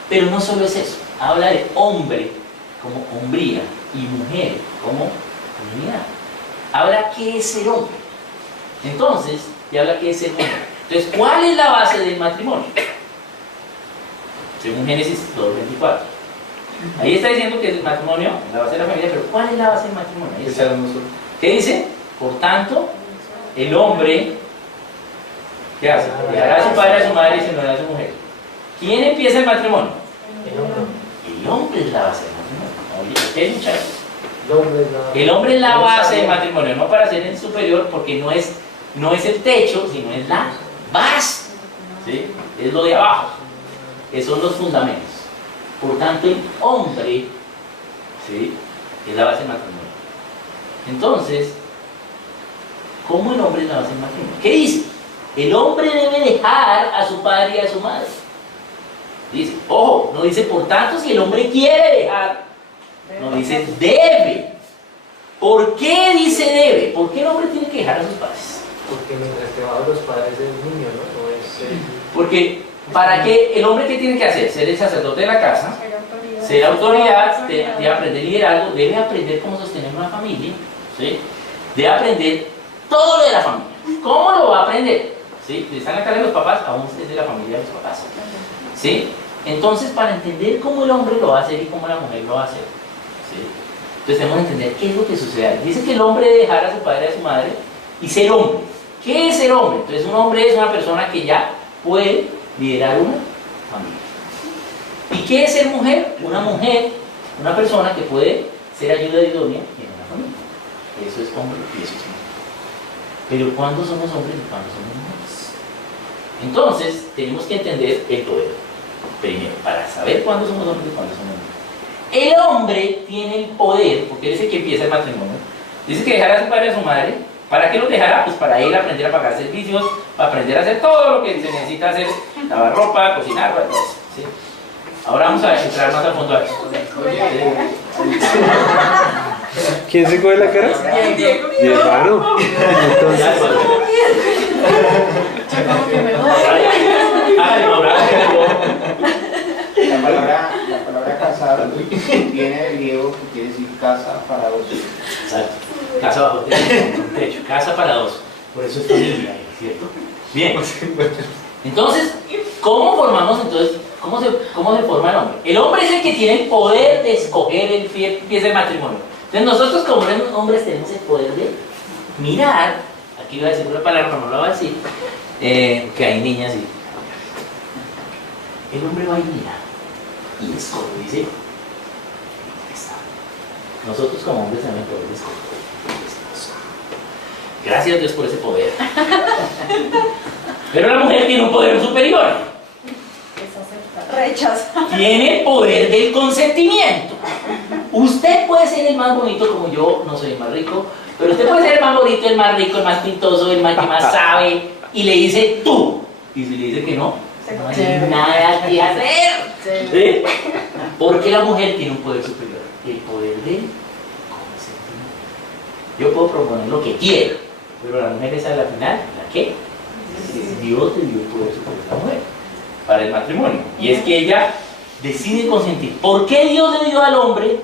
Pero no solo es eso, habla de hombre como hombría y mujer como feminidad. Habla qué es el hombre. Entonces, y habla qué es el hombre. Entonces, ¿cuál es la base del matrimonio? Según Génesis 2:24. Ahí está diciendo que el matrimonio es la base de la familia, pero ¿cuál es la base del matrimonio? Ahí está. ¿Qué dice? Por tanto, el hombre, ¿qué hace? Dejará a su padre, a su madre y se unirá a su mujer. ¿Quién empieza el matrimonio? El hombre es la base del matrimonio. ¿Qué, muchachos? El hombre es la base del matrimonio, no para ser en superior, porque no es el techo, sino es la base, ¿sí? Es lo de abajo, esos son los fundamentos. Por tanto, el hombre, ¿sí?, es la base del matrimonio. Entonces, ¿cómo el hombre es la base del matrimonio? ¿Qué dice? El hombre debe dejar a su padre y a su madre. Dice, ojo, no dice por tanto si el hombre quiere dejar, no dice debe. ¿Por qué dice debe? ¿Por qué el hombre tiene que dejar a sus padres? Porque mientras que va a los padres del niño, ¿no? Porque, ¿para qué? ¿El hombre qué tiene que hacer? Ser el sacerdote de la casa, ser autoridad, debe aprender liderazgo, debe aprender cómo sostener una familia, ¿sí? Debe aprender todo lo de la familia. ¿Cómo lo va a aprender? ¿Sí? Están a cargo de los papás, aún es de la familia de los papás, ¿sí? Entonces, para entender cómo el hombre lo va a hacer y cómo la mujer lo va a hacer, ¿sí?, entonces tenemos que entender qué es lo que sucede ahí. Dice que el hombre debe dejar a su padre y a su madre y ser hombre. ¿Qué es ser hombre? Entonces un hombre es una persona que ya puede liderar una familia. ¿Y qué es ser mujer? Una mujer, una persona que puede ser ayuda idónea en una familia. Eso es hombre y eso es mujer. Pero ¿cuándo somos hombres y cuándo somos mujeres? Entonces tenemos que entender el poder. Primero, para saber cuándo somos hombres y cuándo somos mujeres. El hombre tiene el poder, porque él es el que empieza el matrimonio. Dice que dejará a su padre y a su madre. ¿Para qué los dejará? Pues para ir a aprender a pagar servicios, para aprender a hacer todo lo que se necesita hacer: lavar ropa, cocinar, todo eso, ¿sí? Ahora vamos a entrar más a fondo a eso. ¿Quién se coge la cara? Mi hermano. Entonces, La palabra casar viene del griego que quiere decir casa para dos. Exacto. Casa bajo techo, casa para dos. Por eso es familia, ¿cierto? Bien. Entonces, ¿cómo formamos entonces? ¿Cómo se forma el hombre? El hombre es el que tiene el poder de escoger el pie del matrimonio. Entonces nosotros como hombres tenemos el poder de mirar. Aquí voy a decir una palabra, no la voy a decir, que hay niñas y... El hombre va y mira y escoge, dice, ahí está. Nosotros como hombres tenemos el poder de escoger. Gracias a Dios por ese poder. Pero la mujer tiene un poder superior. Rechaza. Tiene el poder del consentimiento. Usted puede ser el más bonito, como yo no soy el más rico, pero usted puede ser el más bonito, el más rico, el más pintoso, el más que más sabe, y le dice tú. Y si le dice que no, no hay nada que hacer. ¿Sí? Porque la mujer tiene un poder superior, el poder del consentimiento. Yo puedo proponer lo que quiero, pero la mujer es a la final la que Dios le dio el poder sobre esta mujer para el matrimonio. Y es que ella decide consentir. ¿Por qué Dios le dio al hombre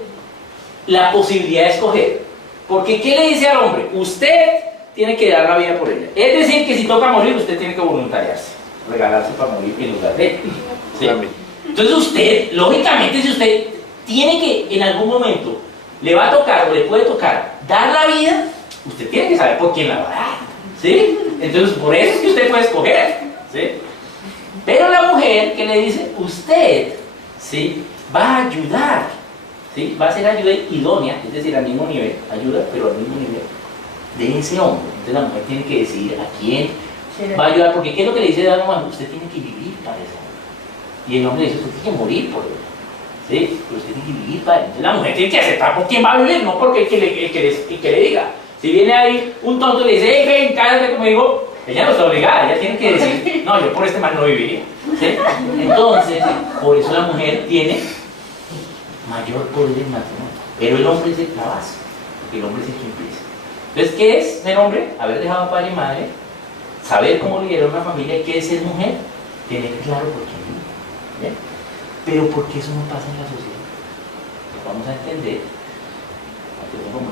la posibilidad de escoger? Porque ¿qué le dice al hombre? Usted tiene que dar la vida por ella. Es decir, que si toca morir, usted tiene que voluntariarse, regalarse para morir en lugar de él. ¿Sí? Entonces usted, lógicamente, si usted tiene que en algún momento le va a tocar o le puede tocar dar la vida, usted tiene que saber por quién la va a dar. ¿Sí? Entonces por eso es que usted puede escoger. ¿Sí? Pero la mujer que le dice, usted, ¿sí?, va a ayudar, ¿sí?, va a ser ayuda idónea, es decir, al mismo nivel, ayuda, pero al mismo nivel de ese hombre. Entonces la mujer tiene que decidir a quién va a ayudar, porque ¿qué es lo que le dice Adán? Usted tiene que vivir para ese hombre. Y el hombre dice, usted tiene que morir por él. ¿Sí? Pero usted tiene que vivir para él. Entonces la mujer tiene que aceptar por quién va a vivir, no porque el que le diga. Si viene ahí un tonto y le dice, hey, ven, cállate conmigo, ella no está obligada, ella tiene que decir, no, yo por este mal no viviría. ¿Sí? Entonces, por eso la mujer tiene mayor poder en matrimonio. Pero el hombre es la base, porque el hombre es el que empieza. Entonces, ¿qué es ser hombre? Haber dejado a padre y madre, saber cómo liderar una familia. ¿Y qué es ser mujer? Tener claro por qué vive. ¿Bien? Pero ¿por qué eso no pasa en la sociedad? Pues vamos a entender.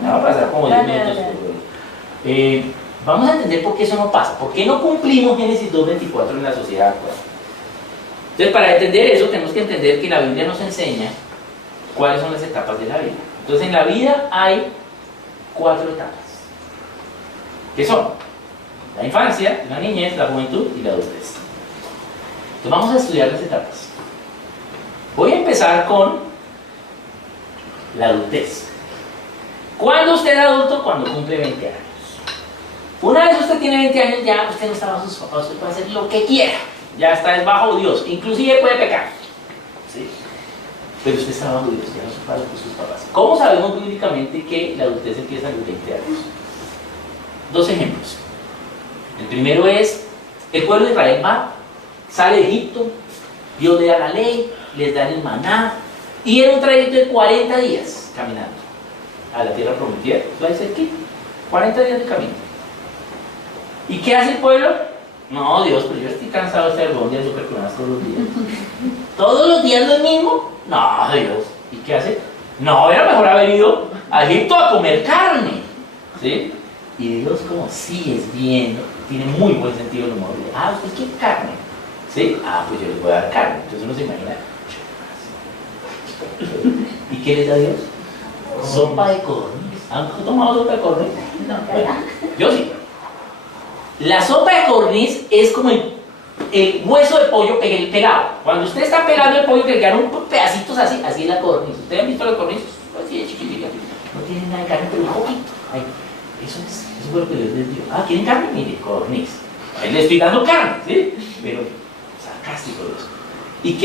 No va a pasar como 10 minutos. Vamos a entender por qué eso no pasa. ¿Por qué no cumplimos Génesis 2:24 en la sociedad actual? Entonces, para entender eso, tenemos que entender que la Biblia nos enseña cuáles son las etapas de la vida. Entonces, en la vida hay 4 etapas. ¿Qué son? La infancia, la niñez, la juventud y la adultez. Entonces, vamos a estudiar las etapas. Voy a empezar con la adultez. ¿Cuándo usted es adulto? Cuando cumple 20 años. Una vez usted tiene 20 años, ya usted no está bajo sus papás, usted puede hacer lo que quiera. Ya está bajo Dios, inclusive puede pecar. ¿Sí? Pero usted está bajo Dios, ya no se para con sus papás. ¿Cómo sabemos bíblicamente que la adultez empieza a los 20 años? 2 ejemplos. El primero es, el pueblo de Israel sale de Egipto, Dios le da la ley, les da el maná, y era un trayecto de 40 días caminando a la tierra prometida. ¿Va a ser qué? 40 días de camino. ¿Y qué hace el pueblo? No, Dios, pues yo estoy cansado de estar algún día supercronadas todos los días. ¿Todos los días lo mismo? No, Dios. ¿Y qué hace? No, era mejor haber ido a Egipto a comer carne. ¿Sí? Y Dios, como sí es bien, tiene muy buen sentido el humor. ¿Usted quiere carne? ¿Sí? Pues yo les voy a dar carne. Entonces uno se imagina. ¿Y qué les da Dios? Sopa de codorniz. ¿Han tomado sopa de codorniz? No. Bueno, yo sí. La sopa de codorniz es como el hueso de pollo pegado. Cuando usted está pegando el pollo, que le quedan pedacitos así, así es la codorniz. ¿Ustedes han visto la codorniz? Así de chiquitita. No tiene nada de carne, pero un poquito. Ay, eso fue lo que Dios les dio. ¿Quieren carne? Mire, codorniz. Ahí le estoy dando carne, ¿sí? Pero sarcástico eso. ¿Y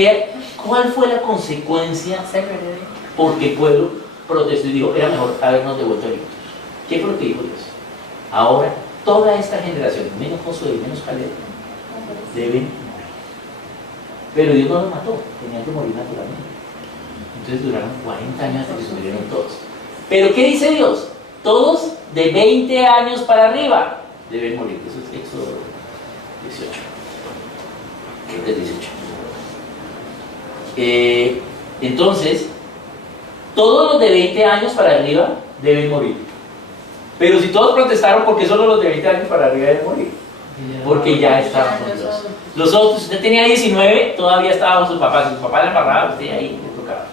cuál fue la consecuencia? Porque el pueblo protestó y dijo, era mejor habernos devuelto a Egipto. ¿Qué fue lo que dijo Dios? Ahora, toda esta generación, menos Josué y menos Caleb, deben morir. Pero Dios no los mató, tenían que morir naturalmente. Entonces duraron 40 años hasta que se murieron todos. Pero ¿qué dice Dios? Todos de 20 años para arriba deben morir. Eso es Éxodo 18. Creo que es 18. Entonces, todos los de 20 años para arriba deben morir. Pero si todos protestaron, ¿por qué solo los de 20 años para arriba deben morir? Porque ya estaban con Dios. Los otros, usted tenía 19, todavía estaba con sus papás. Si su papá le embarraba, usted ahí le tocaba.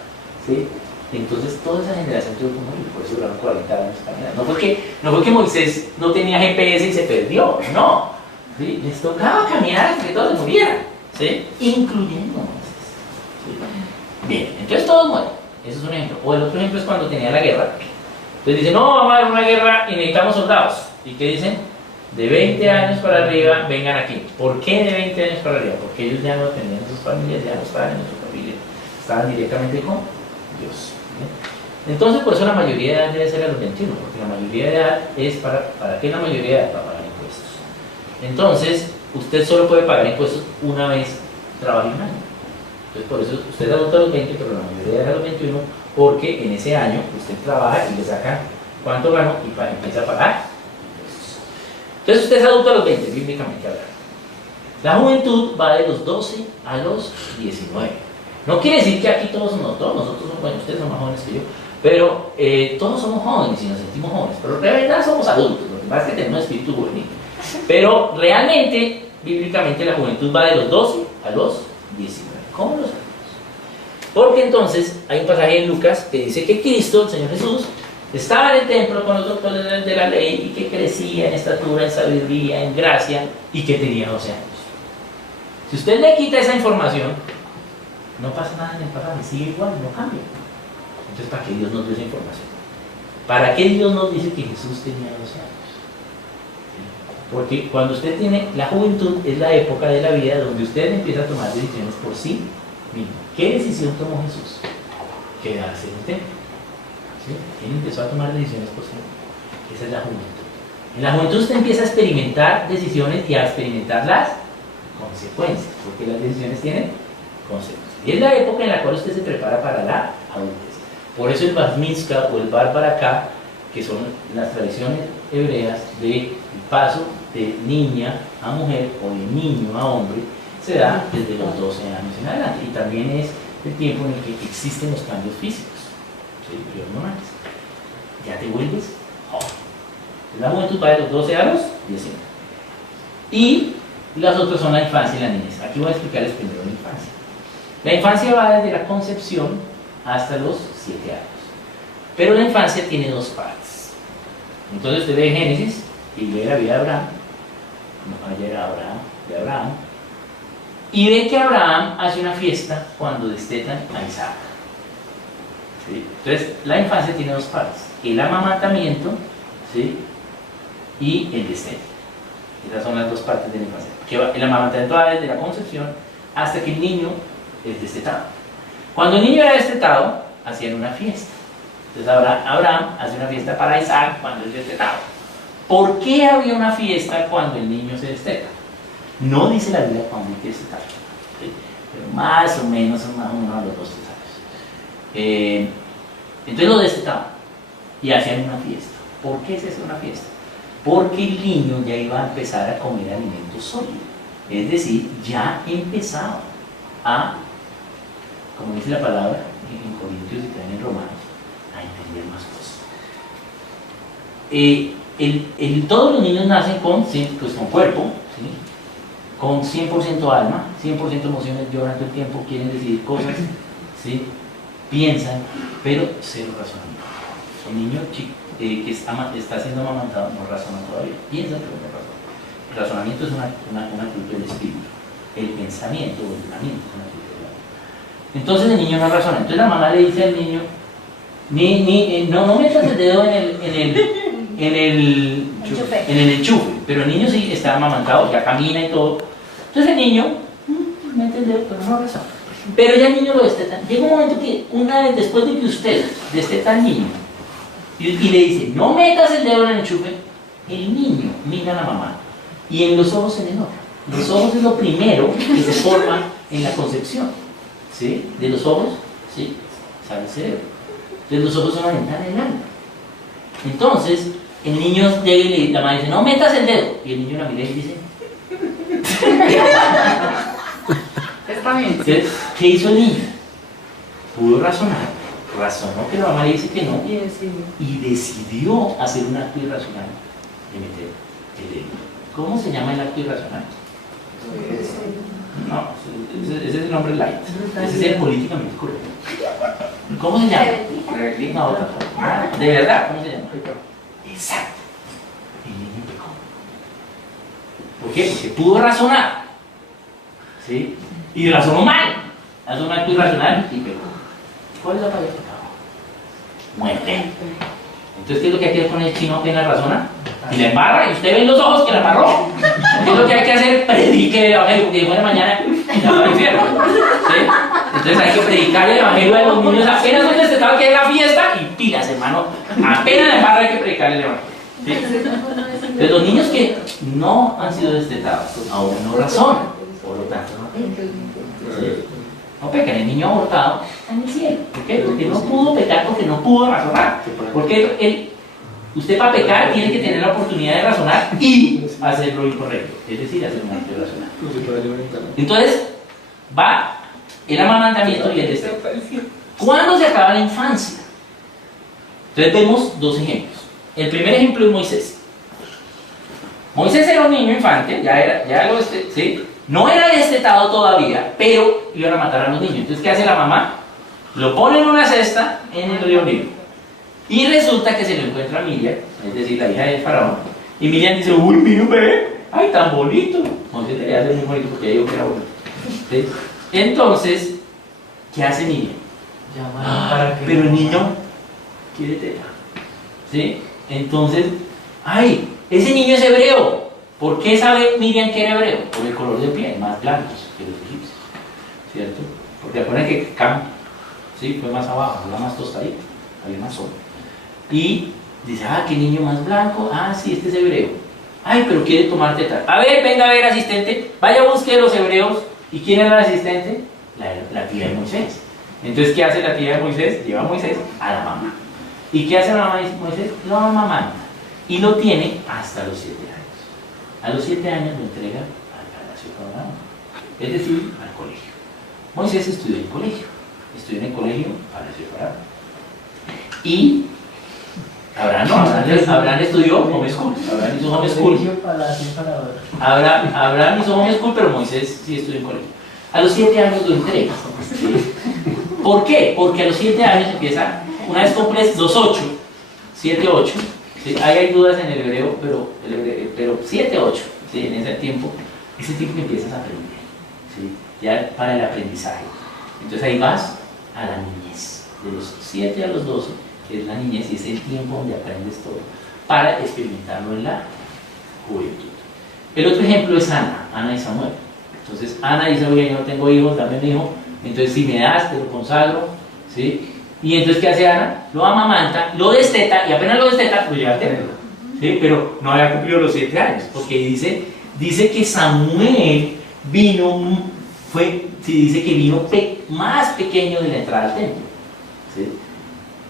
¿Sí? Entonces toda esa generación tuvo que morir, por eso duraron 40 años caminando. No fue que Moisés no tenía GPS y se perdió, no. ¿Sí? Les tocaba caminar hasta que todos murieran, ¿sí? Incluyendo Moisés. ¿Sí? Bien, entonces todos mueren. Eso es un ejemplo. O el otro ejemplo es cuando tenía la guerra. Entonces dicen, no, vamos a dar una guerra y necesitamos soldados. ¿Y qué dicen? De 20 años para arriba, vengan aquí. ¿Por qué de 20 años para arriba? Porque ellos ya no tenían sus familias, ya no estaban en su familia, estaban directamente con Dios. ¿Sí? Entonces, por eso la mayoría de edad debe ser a los 21, porque la mayoría de edad es ¿para qué la mayoría de edad? Para pagar impuestos. Entonces, usted solo puede pagar impuestos una vez trabaje un año. Entonces, por eso usted adopta a los 20, pero la mayoría de edad a los 21, porque en ese año usted trabaja y le saca cuánto gano y empieza a pagar. Entonces usted es adulto a los 20, bíblicamente hablando. La juventud va de los 12 a los 19. No quiere decir que aquí todos nosotros somos, bueno, ustedes son más jóvenes que yo, pero todos somos jóvenes y nos sentimos jóvenes, pero de verdad somos adultos, lo que pasa es que tenemos espíritu juvenil. Pero realmente, bíblicamente, la juventud va de los 12 a los 19. ¿Cómo lo sabemos? Porque entonces hay un pasaje en Lucas que dice que Cristo, el Señor Jesús, estaba en el templo con los doctores de la ley y que crecía en estatura, en sabiduría, en gracia y que tenía 12 años. Si usted le quita esa información, no pasa nada en el pasaje, sigue igual, no cambia. Entonces, ¿para qué Dios nos dio esa información? ¿Para qué Dios nos dice que Jesús tenía 12 años? Porque cuando usted tiene la juventud, es la época de la vida donde usted empieza a tomar decisiones por sí mismo. ¿Qué decisión tomó Jesús? Quedarse en el templo. ¿Sí? Él empezó a tomar decisiones por sí mismo. Esa es la juventud. En la juventud usted empieza a experimentar decisiones y a experimentar las consecuencias, porque las decisiones tienen consecuencias. Y es la época en la cual usted se prepara para la adultez. Por eso el Bar Mitzvah o el Bar Baraká, que son las tradiciones hebreas del paso de niña a mujer o de niño a hombre, se da desde los 12 años en adelante. Y también es el tiempo en el que existen los cambios físicos, ¿sí? Periodos normales. Ya te vuelves joven. La juventud va de los 12 a los 19. Y las otras son la infancia y la niñez. Aquí voy a explicarles primero la infancia. La infancia va desde la concepción hasta los 7 años. Pero la infancia tiene dos partes. Entonces usted ve Génesis y ve la vida de Abraham. Ayer Abraham. Y ve que Abraham hace una fiesta cuando destetan a Isaac. ¿Sí? Entonces la infancia tiene dos partes. El amamantamiento, ¿sí? Y el destete. Esas son las dos partes de la infancia. El amamantamiento va desde la concepción hasta que el niño es destetado. Cuando el niño era destetado, hacían una fiesta. Entonces Abraham hace una fiesta para Isaac cuando es destetado. ¿Por qué había una fiesta cuando el niño se desteta? No dice la Biblia cuando hay que destetar, ¿sí? Pero más o menos a los 2 años. Entonces lo destetaban y hacían una fiesta. ¿Por qué se hace una fiesta? Porque el niño ya iba a empezar a comer alimentos sólidos. Es decir, ya empezaba a, como dice la palabra en Corintios y también en Romanos, a entender más cosas. Todos los niños nacen con cuerpo, ¿sí? Con 100% alma, 100% emociones, lloran todo el tiempo, quieren decidir cosas, ¿sí? Piensan, pero cero razonamiento. Un niño que está siendo amamantado no razona todavía, piensa pero no razona. El razonamiento es una actitud del espíritu, el pensamiento o el pensamiento es una actitud del alma. Entonces el niño no razona, entonces la mamá le dice al niño, no metas el dedo en el enchufe, pero el niño sí está amamantado, ya camina y todo. Entonces el niño mete el dedo, pero no razona. Pero ya el niño lo desteta. Llega un momento que, una vez después de que usted desteta al niño y le dice, no metas el dedo en el enchufe, el niño mira a la mamá y en los ojos se le nota. Los ojos es lo primero que se forma en la concepción, ¿sí? De los ojos, ¿sí? Sale el cerebro. Entonces los ojos son la ventana del alma. Entonces el niño llega y la mamá dice, no metas el dedo, y el niño la mira y dice, Está bien. entonces, ¿qué hizo el niño? Pudo razonar, razonó que la mamá le dice que no y decidió hacer un acto irracional de meter el dedo. ¿Cómo se llama el acto irracional? No, ese es el nombre light, ese es el políticamente correcto. ¿Cómo se llama? No, de verdad, ¿cómo se llama? Exacto. El niño pecó. ¿Por qué? Porque pudo razonar, ¿sí? Y razonó mal. Hace un acto irracional y pecó. ¿Cuál es la paga del pecado? Muerte. Entonces, ¿qué es lo que hay que hacer con el chino apenas razona? Y la embarra, y usted ve en los ojos que la embarró. ¿Qué es lo que hay que hacer? Predique el evangelio, porque después de mañana ya va al infierno. ¿Sí? Entonces hay que predicar el evangelio a los niños apenas son destetados, que es la fiesta, y pilas, hermano. Apenas la embarra hay que predicar el evangelio. ¿Sí? Entonces, los niños que no han sido destetados, pues ahora no razonan, por lo tanto no pecan. ¿Sí? No pecan, el niño abortado está en el cielo. ¿Por qué? Porque no pudo pecar, porque no pudo razonar. Porque Usted para pecar tiene que tener la oportunidad de razonar y hacer lo incorrecto, es decir, hacer un acto irracional. Entonces, va el amamantamiento y el destete. ¿Cuándo se acaba la infancia? Entonces vemos dos ejemplos. El primer ejemplo es Moisés. Moisés era un niño infante, ¿sí? No era destetado todavía, pero iban a matar a los niños. Entonces, ¿qué hace la mamá? Lo pone en una cesta en el río Nilo. Y resulta que se lo encuentra Miriam, es decir, la hija del faraón. Y Miriam dice, uy, mira un bebé, ay, tan bonito. Moisés debía ser muy bonito porque ella dijo que era bonito. ¿Sí? Entonces, ¿qué hace Miriam? Pero el niño quiere teta. ¿Sí? Entonces, ay, ese niño es hebreo. ¿Por qué sabe Miriam que era hebreo? Por el color de piel, más blancos que los egipcios. ¿Cierto? Porque acuérdense que Cam, ¿sí? Fue más abajo, era más tostadito, había más sol. Y dice, ah, qué niño más blanco, ah, sí, este es hebreo. Ay, pero quiere tomar teta. A ver, venga a ver, asistente, vaya a buscar los hebreos. ¿Y quién era el asistente? La tía de Moisés. Entonces, ¿qué hace la tía de Moisés? Lleva a Moisés a la mamá. ¿Y qué hace la mamá de Moisés? Lo amamanta. Y lo tiene hasta los 7 años. A los 7 años lo entrega al palacio de Faraón, es decir, al colegio. Moisés estudió en el colegio. Estudió en el colegio Palacio de Faraón. Y Abraham estudió homeschool. Abraham hizo homeschool. Abraham hizo homeschool, pero Moisés sí estudió en colegio. A los 7 años lo entrega. ¿Sí? ¿Por qué? Porque a los 7 años empieza, una vez completos los 8, 7, 8. ¿Sí? Ahí hay dudas en el hebreo, pero 7, 8, ¿sí? En ese tiempo que empiezas a aprender, ¿sí? Ya para el aprendizaje. Entonces ahí vas a la niñez, de los 7 a los 12, que es la niñez, y es el tiempo donde aprendes todo, para experimentarlo en la juventud. El otro ejemplo es Ana y Samuel. Entonces Ana dice, oye, yo no tengo hijos, dame un hijo, entonces si me das, te lo consagro, ¿sí? Y entonces, ¿qué hace Ana? Lo amamanta, lo desteta, y apenas lo desteta, lo lleva a tenerlo, ¿sí? Pero no había cumplido los 7 años, porque dice que Samuel dice que vino más pequeño de la entrada al templo, ¿sí?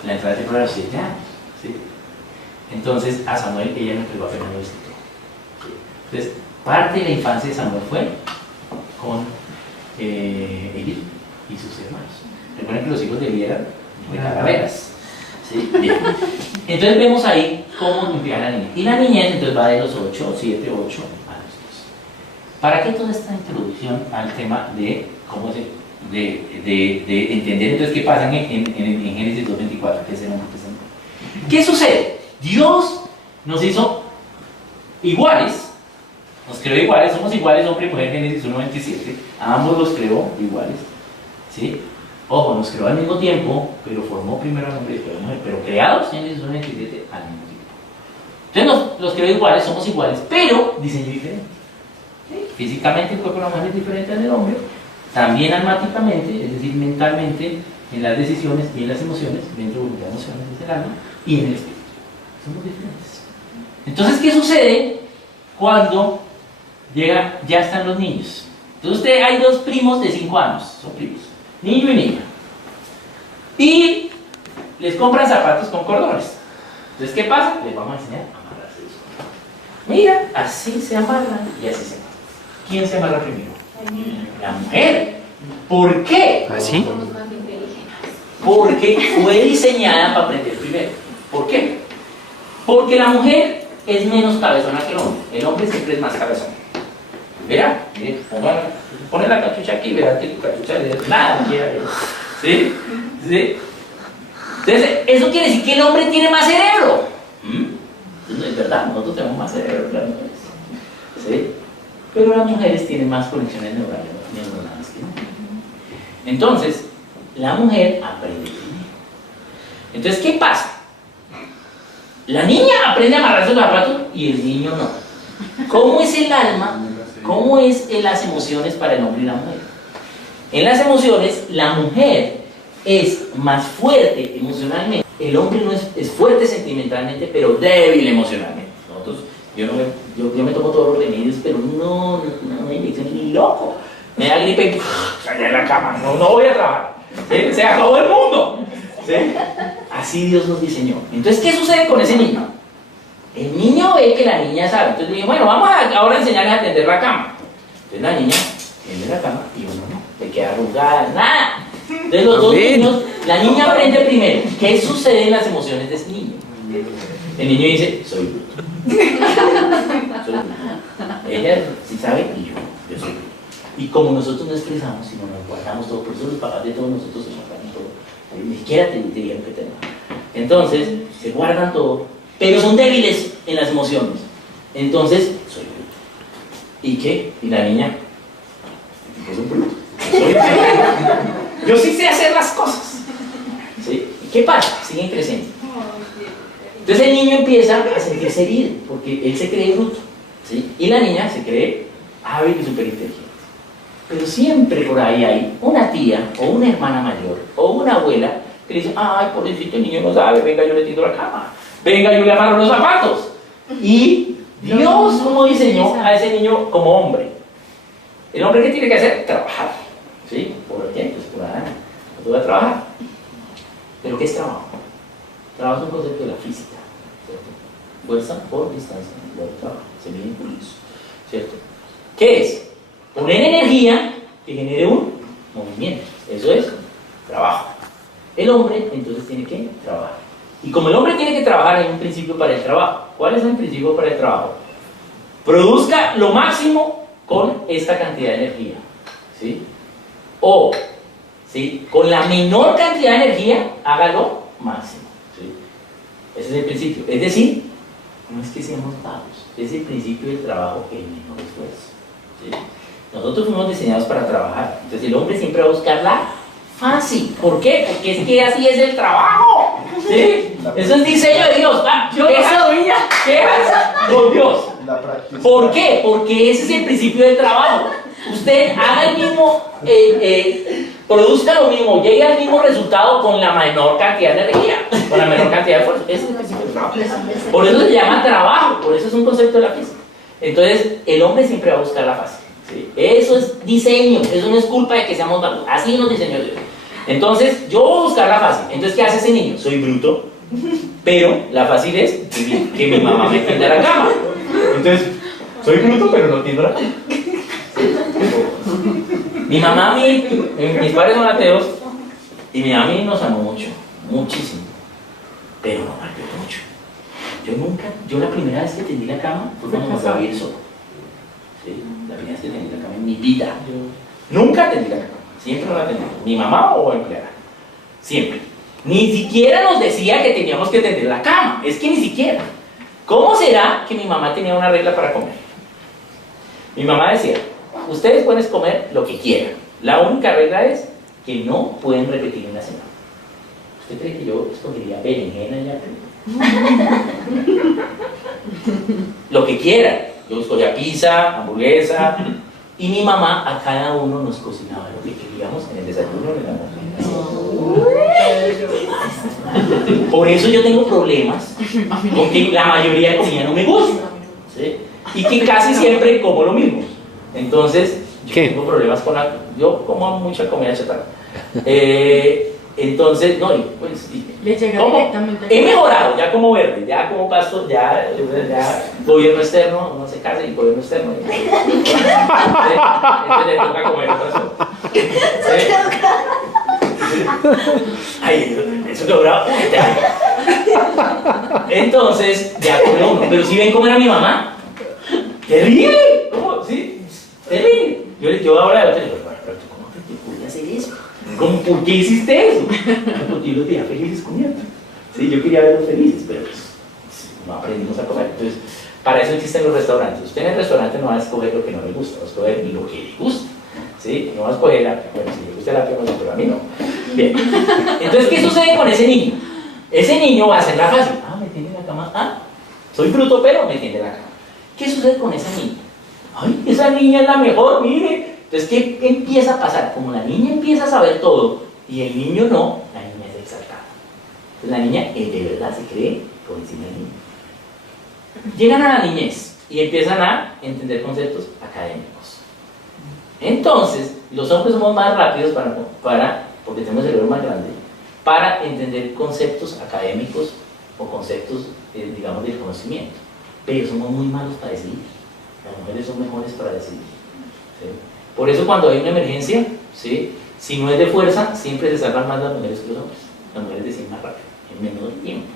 La entrada al templo era a los 7 años, ¿sí? Entonces, a Samuel ella lo entregó apenas lo destetó, ¿sí? Entonces, parte de la infancia de Samuel fue con Eli y sus hermanos. Recuerden que los hijos de Eli eran de calaveras, ¿sí? Bien. Entonces vemos ahí cómo empieza la niñez. Y la niñez entonces va de los 8, 7, 8 a los 12. ¿Para qué toda esta introducción al tema de cómo de entender entonces qué pasa en Génesis 2:24? ¿Qué sucede? Dios nos hizo iguales. Nos creó iguales, somos iguales, hombre y mujer, Génesis 1:27. A ambos los creó iguales, ¿sí? Ojo, nos creó al mismo tiempo, pero formó primero al hombre y después a la mujer, pero creados, Génesis 1:27, al mismo tiempo. Entonces los creó iguales, somos iguales, pero diseño diferente. ¿Sí? Físicamente el cuerpo de la mujer es diferente al del hombre, también almáticamente, es decir, mentalmente, en las decisiones y en las emociones, dentro de las emociones del alma y en el espíritu. Somos diferentes. Entonces, ¿qué sucede cuando ya están los niños? Entonces hay 2 primos de 5 años, son primos, niño y niña, y les compran zapatos con cordones. Entonces, ¿qué pasa? Les vamos a enseñar a amarrarse los cordones. Mira, así se amarran y así se amarran. ¿Quién se amarra primero? La mujer. ¿Por qué? ¿Así? Porque fue diseñada para aprender primero. ¿Por qué? Porque la mujer es menos cabezona que el hombre. El hombre siempre es más cabezón. Verá, mire, pone la cachucha aquí, verá que tu cachucha es nada, ¿sí? ¿Sí? Entonces, eso quiere decir que el hombre tiene más cerebro. No es verdad, nosotros tenemos más cerebro que las mujeres, ¿sí? Pero las mujeres tienen más conexiones neuronales que nosotros. Entonces, la mujer aprende primero. Entonces, ¿qué pasa? La niña aprende a amarrarse los zapatos y el niño no. ¿Cómo es el alma? ¿Cómo es en las emociones para el hombre y la mujer? En las emociones, la mujer es más fuerte emocionalmente. El hombre no es fuerte sentimentalmente, pero débil emocionalmente. Nosotros, yo me tomo todos los remedios, pero no me inyección ni loco. Me da gripe y salí de la cama, no voy a trabajar. ¿Sí? Se acabó el mundo. ¿Sí? Así Dios nos diseñó. Entonces, ¿qué sucede con ese niño? El niño ve que la niña sabe. Entonces le digo, bueno, vamos ahora a enseñarles a tender la cama. Entonces la niña tiende la cama y uno no. Le queda arrugada, nada. Entonces los dos niños, la niña aprende primero qué sucede en las emociones de ese niño. El niño dice, soy bruto. Soy bruto. Ella sí sabe y yo soy bruto. Y como nosotros no expresamos, sino nos guardamos todo, por eso los papás de todos nosotros se guardan todo. Ni siquiera te dijeron que te dan. Entonces, se guardan todo, pero son débiles en las emociones. Entonces, soy bruto. ¿Y qué? Y la niña, este tipo es un bruto. Soy bruto. Yo sí sé hacer las cosas. ¿Sí? ¿Y qué pasa? Siguen creciendo. Entonces el niño empieza a sentirse herido, porque él se cree bruto. ¿Sí? Y la niña se cree hábil y superinteligente. Pero siempre por ahí hay una tía o una hermana mayor o una abuela que le dice, ay, pobrecito, el niño no sabe, venga, yo le tiendo la cama, venga, yo le amarro los zapatos. Y Dios, ¿cómo diseñó a ese niño como hombre? El hombre, ¿qué tiene que hacer? Trabajar. ¿Sí? ¿Por qué? Pues por nada, no voy a trabajar. ¿Pero qué es trabajo? Trabajo es un concepto de la física, ¿cierto? Fuerza por distancia, igual trabajo, se mide en julios, ¿cierto? ¿Qué es? Poner energía que genere un movimiento. Eso es trabajo. El hombre entonces tiene que trabajar. Y como el hombre tiene que trabajar, hay un principio para el trabajo. ¿Cuál es el principio para el trabajo? Produzca lo máximo con esta cantidad de energía. ¿Sí? O, ¿sí?, con la menor cantidad de energía, hágalo máximo. ¿Sí? Ese es el principio. Es decir, no es que seamos vagos, es el principio del trabajo en menor esfuerzo. ¿Sí? Nosotros fuimos diseñados para trabajar. Entonces el hombre siempre va a buscar la fácil. ¿Por qué? Porque es que así es el trabajo. ¿Sí? Eso es diseño de Dios. Yo no sabía. ¿Qué haces con Dios? ¿Por qué? Porque ese es el principio del trabajo. Usted haga el mismo, produzca lo mismo, llegue al mismo resultado con la menor cantidad de energía, con la menor cantidad de esfuerzo. Ese es el principio del trabajo. Por eso se llama trabajo, por eso es un concepto de la física. Entonces, el hombre siempre va a buscar la fácil. ¿Sí? Eso es diseño, eso no es culpa de que seamos vagos, así nos diseñó Dios. Entonces, yo voy a buscar la fácil. Entonces, ¿qué hace ese niño? Soy bruto, pero la fácil es que mi mamá me tienda la cama. Entonces, soy bruto, pero no tiendo la cama. Mi mamá, mis padres son ateos, y mi mamá nos amó mucho, muchísimo, pero no maltrató mucho. Yo la primera vez que tendí la cama fue cuando me fui a vivir solo. ¿Sí? La primera vez que tendí la cama en mi vida. Nunca tendí la cama, siempre no la tendí. Mi mamá o empleada, siempre. Ni siquiera nos decía que teníamos que tender la cama, es que ni siquiera. ¿Cómo será que mi mamá tenía una regla para comer? Mi mamá decía, ustedes pueden comer lo que quieran, la única regla es que no pueden repetir una semana. ¿Usted cree que yo escogería berenjena ya? Lo que quieran. Yo escogía pizza, hamburguesa, y mi mamá a cada uno nos cocinaba lo que queríamos en el desayuno, en el almuerzo. Por eso yo tengo problemas con que la mayoría de comida no me gusta, ¿sí? Y que casi siempre como lo mismo. Entonces, yo tengo problemas con la... Yo como mucha comida chatarra. Entonces, no, pues... Le llega ¿cómo? directamente. He mejorado, ya como verde, ya como pasto, ya gobierno externo, uno se casa y gobierno externo. Entonces le toca comer otras cosas. ¿Sí? Ay, eso que duraba 20 años. Entonces, ya come uno. Pero si ven comer a mi mamá, terrible. ¿Cómo? Sí, terrible. Yo ahora le digo, pero ¿cómo te ocurre hacer eso? ¿Cómo, ¿por qué hiciste eso? Porque yo los veía felices comiendo. Sí, yo quería verlos felices, pero pues, no aprendimos a comer. Entonces, para eso existen los restaurantes. Usted en el restaurante no va a escoger lo que no le gusta, va a escoger lo que le gusta. ¿Sí? No va a escoger la... Bueno, si le gusta la pena, pero a mí no. Bien. Entonces, ¿qué sucede con ese niño? Ese niño va a hacer la fácil. Ah, me tiende la cama. Ah, soy bruto, pero me tiende la cama. ¿Qué sucede con esa niña? Ay, esa niña es la mejor, mire. Entonces, ¿qué empieza a pasar? Como la niña empieza a saber todo y el niño no, la niña es exaltada. Entonces, la niña de verdad se cree por encima del niño. Llegan a la niñez y empiezan a entender conceptos académicos. Entonces, los hombres somos más rápidos porque tenemos el cerebro más grande, para entender conceptos académicos o conceptos, digamos, del conocimiento, pero somos muy malos para decidir. Las mujeres son mejores para decidir. ¿Sí? Por eso cuando hay una emergencia, ¿sí? Si no es de fuerza, siempre se salvan más las mujeres que los hombres. Las mujeres deciden más rápido, en menor tiempo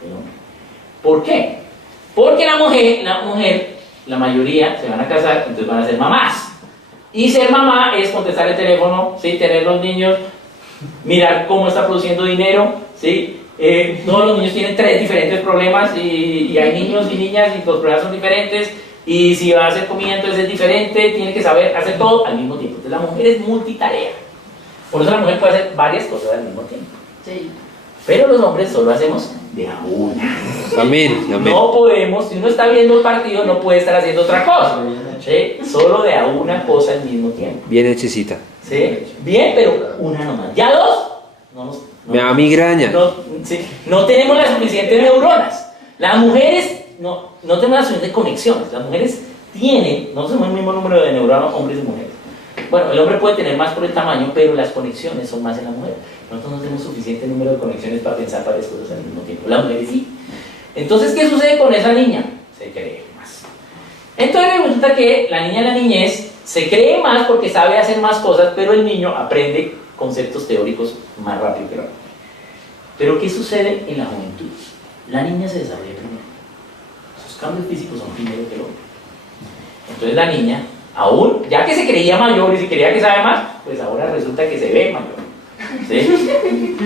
que el hombre. ¿Por qué? Porque la mayoría se van a casar, entonces van a ser mamás. Y ser mamá es contestar el teléfono, ¿sí? Tener los niños, mirar cómo está produciendo dinero, ¿sí? Todos los niños tienen 3 diferentes problemas y hay niños y niñas y los problemas son diferentes. Y si va a hacer comida entonces es diferente, tiene que saber hacer todo al mismo tiempo. Entonces la mujer es multitarea. Por eso la mujer puede hacer varias cosas al mismo tiempo. Sí. Pero los hombres solo hacemos de a una. Amén, amén. No podemos, si uno está viendo el partido, no puede estar haciendo otra cosa. ¿Sí? Solo de a una cosa al mismo tiempo. Bien hechecita. ¿Sí? Bien, pero una nomás. Ya dos, Me da migraña. Sí, no tenemos las suficientes neuronas. Las mujeres no tenemos las suficientes conexiones. Las mujeres tienen, no tenemos el mismo número de neuronas, hombres y mujeres. Bueno, el hombre puede tener más por el tamaño, pero las conexiones son más en la mujer. Nosotros no tenemos suficiente número de conexiones para pensar varias cosas al mismo tiempo. Las mujeres sí. Entonces, ¿qué sucede con esa niña? Se cree más. Entonces resulta que la niña en la niñez se cree más porque sabe hacer más cosas, pero el niño aprende conceptos teóricos más rápido que el hombre. Pero ¿qué sucede en la juventud? La niña se desarrolla primero. Sus cambios físicos son primero que el hombre. Entonces la niña, aún, ya que se creía mayor y se creía que sabe más, pues ahora resulta que se ve mayor. ¿Sí?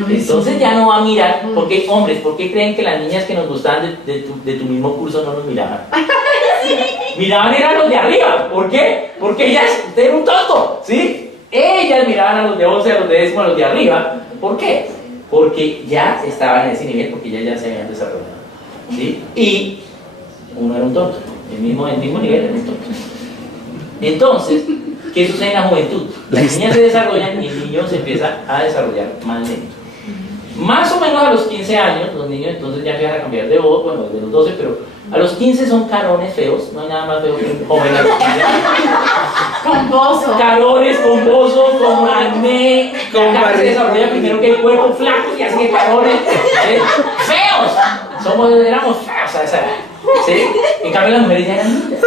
Entonces ya no va a mirar, porque hombres, ¿por qué creen que las niñas que nos gustaban de tu mismo curso no nos miraban? Miraban eran los de arriba. ¿Por qué? Porque ellas, usted era un tonto, ¿sí? Ellas miraban a los de 11, a los de décimo, a los de arriba. ¿Por qué? Porque ya estaban en ese nivel, porque ellas ya se habían desarrollado, ¿sí? Y uno era un tonto, el mismo nivel era un tonto. Entonces, ¿qué sucede en la juventud? Las niñas se desarrollan y el niño se empieza a desarrollar más lento. Más o menos a los 15 años, los niños entonces ya empiezan a cambiar de voz, bueno, desde los 12, pero a los 15 son carones feos, no hay nada más feo que un joven a los 15. Con bozo. Carones, con bozo, con acné, la cara se desarrolla primero que el cuerpo, flaco y así de carones, feos. Éramos feos a esa edad, ¿sí? En cambio las mujeres ya eran lindas,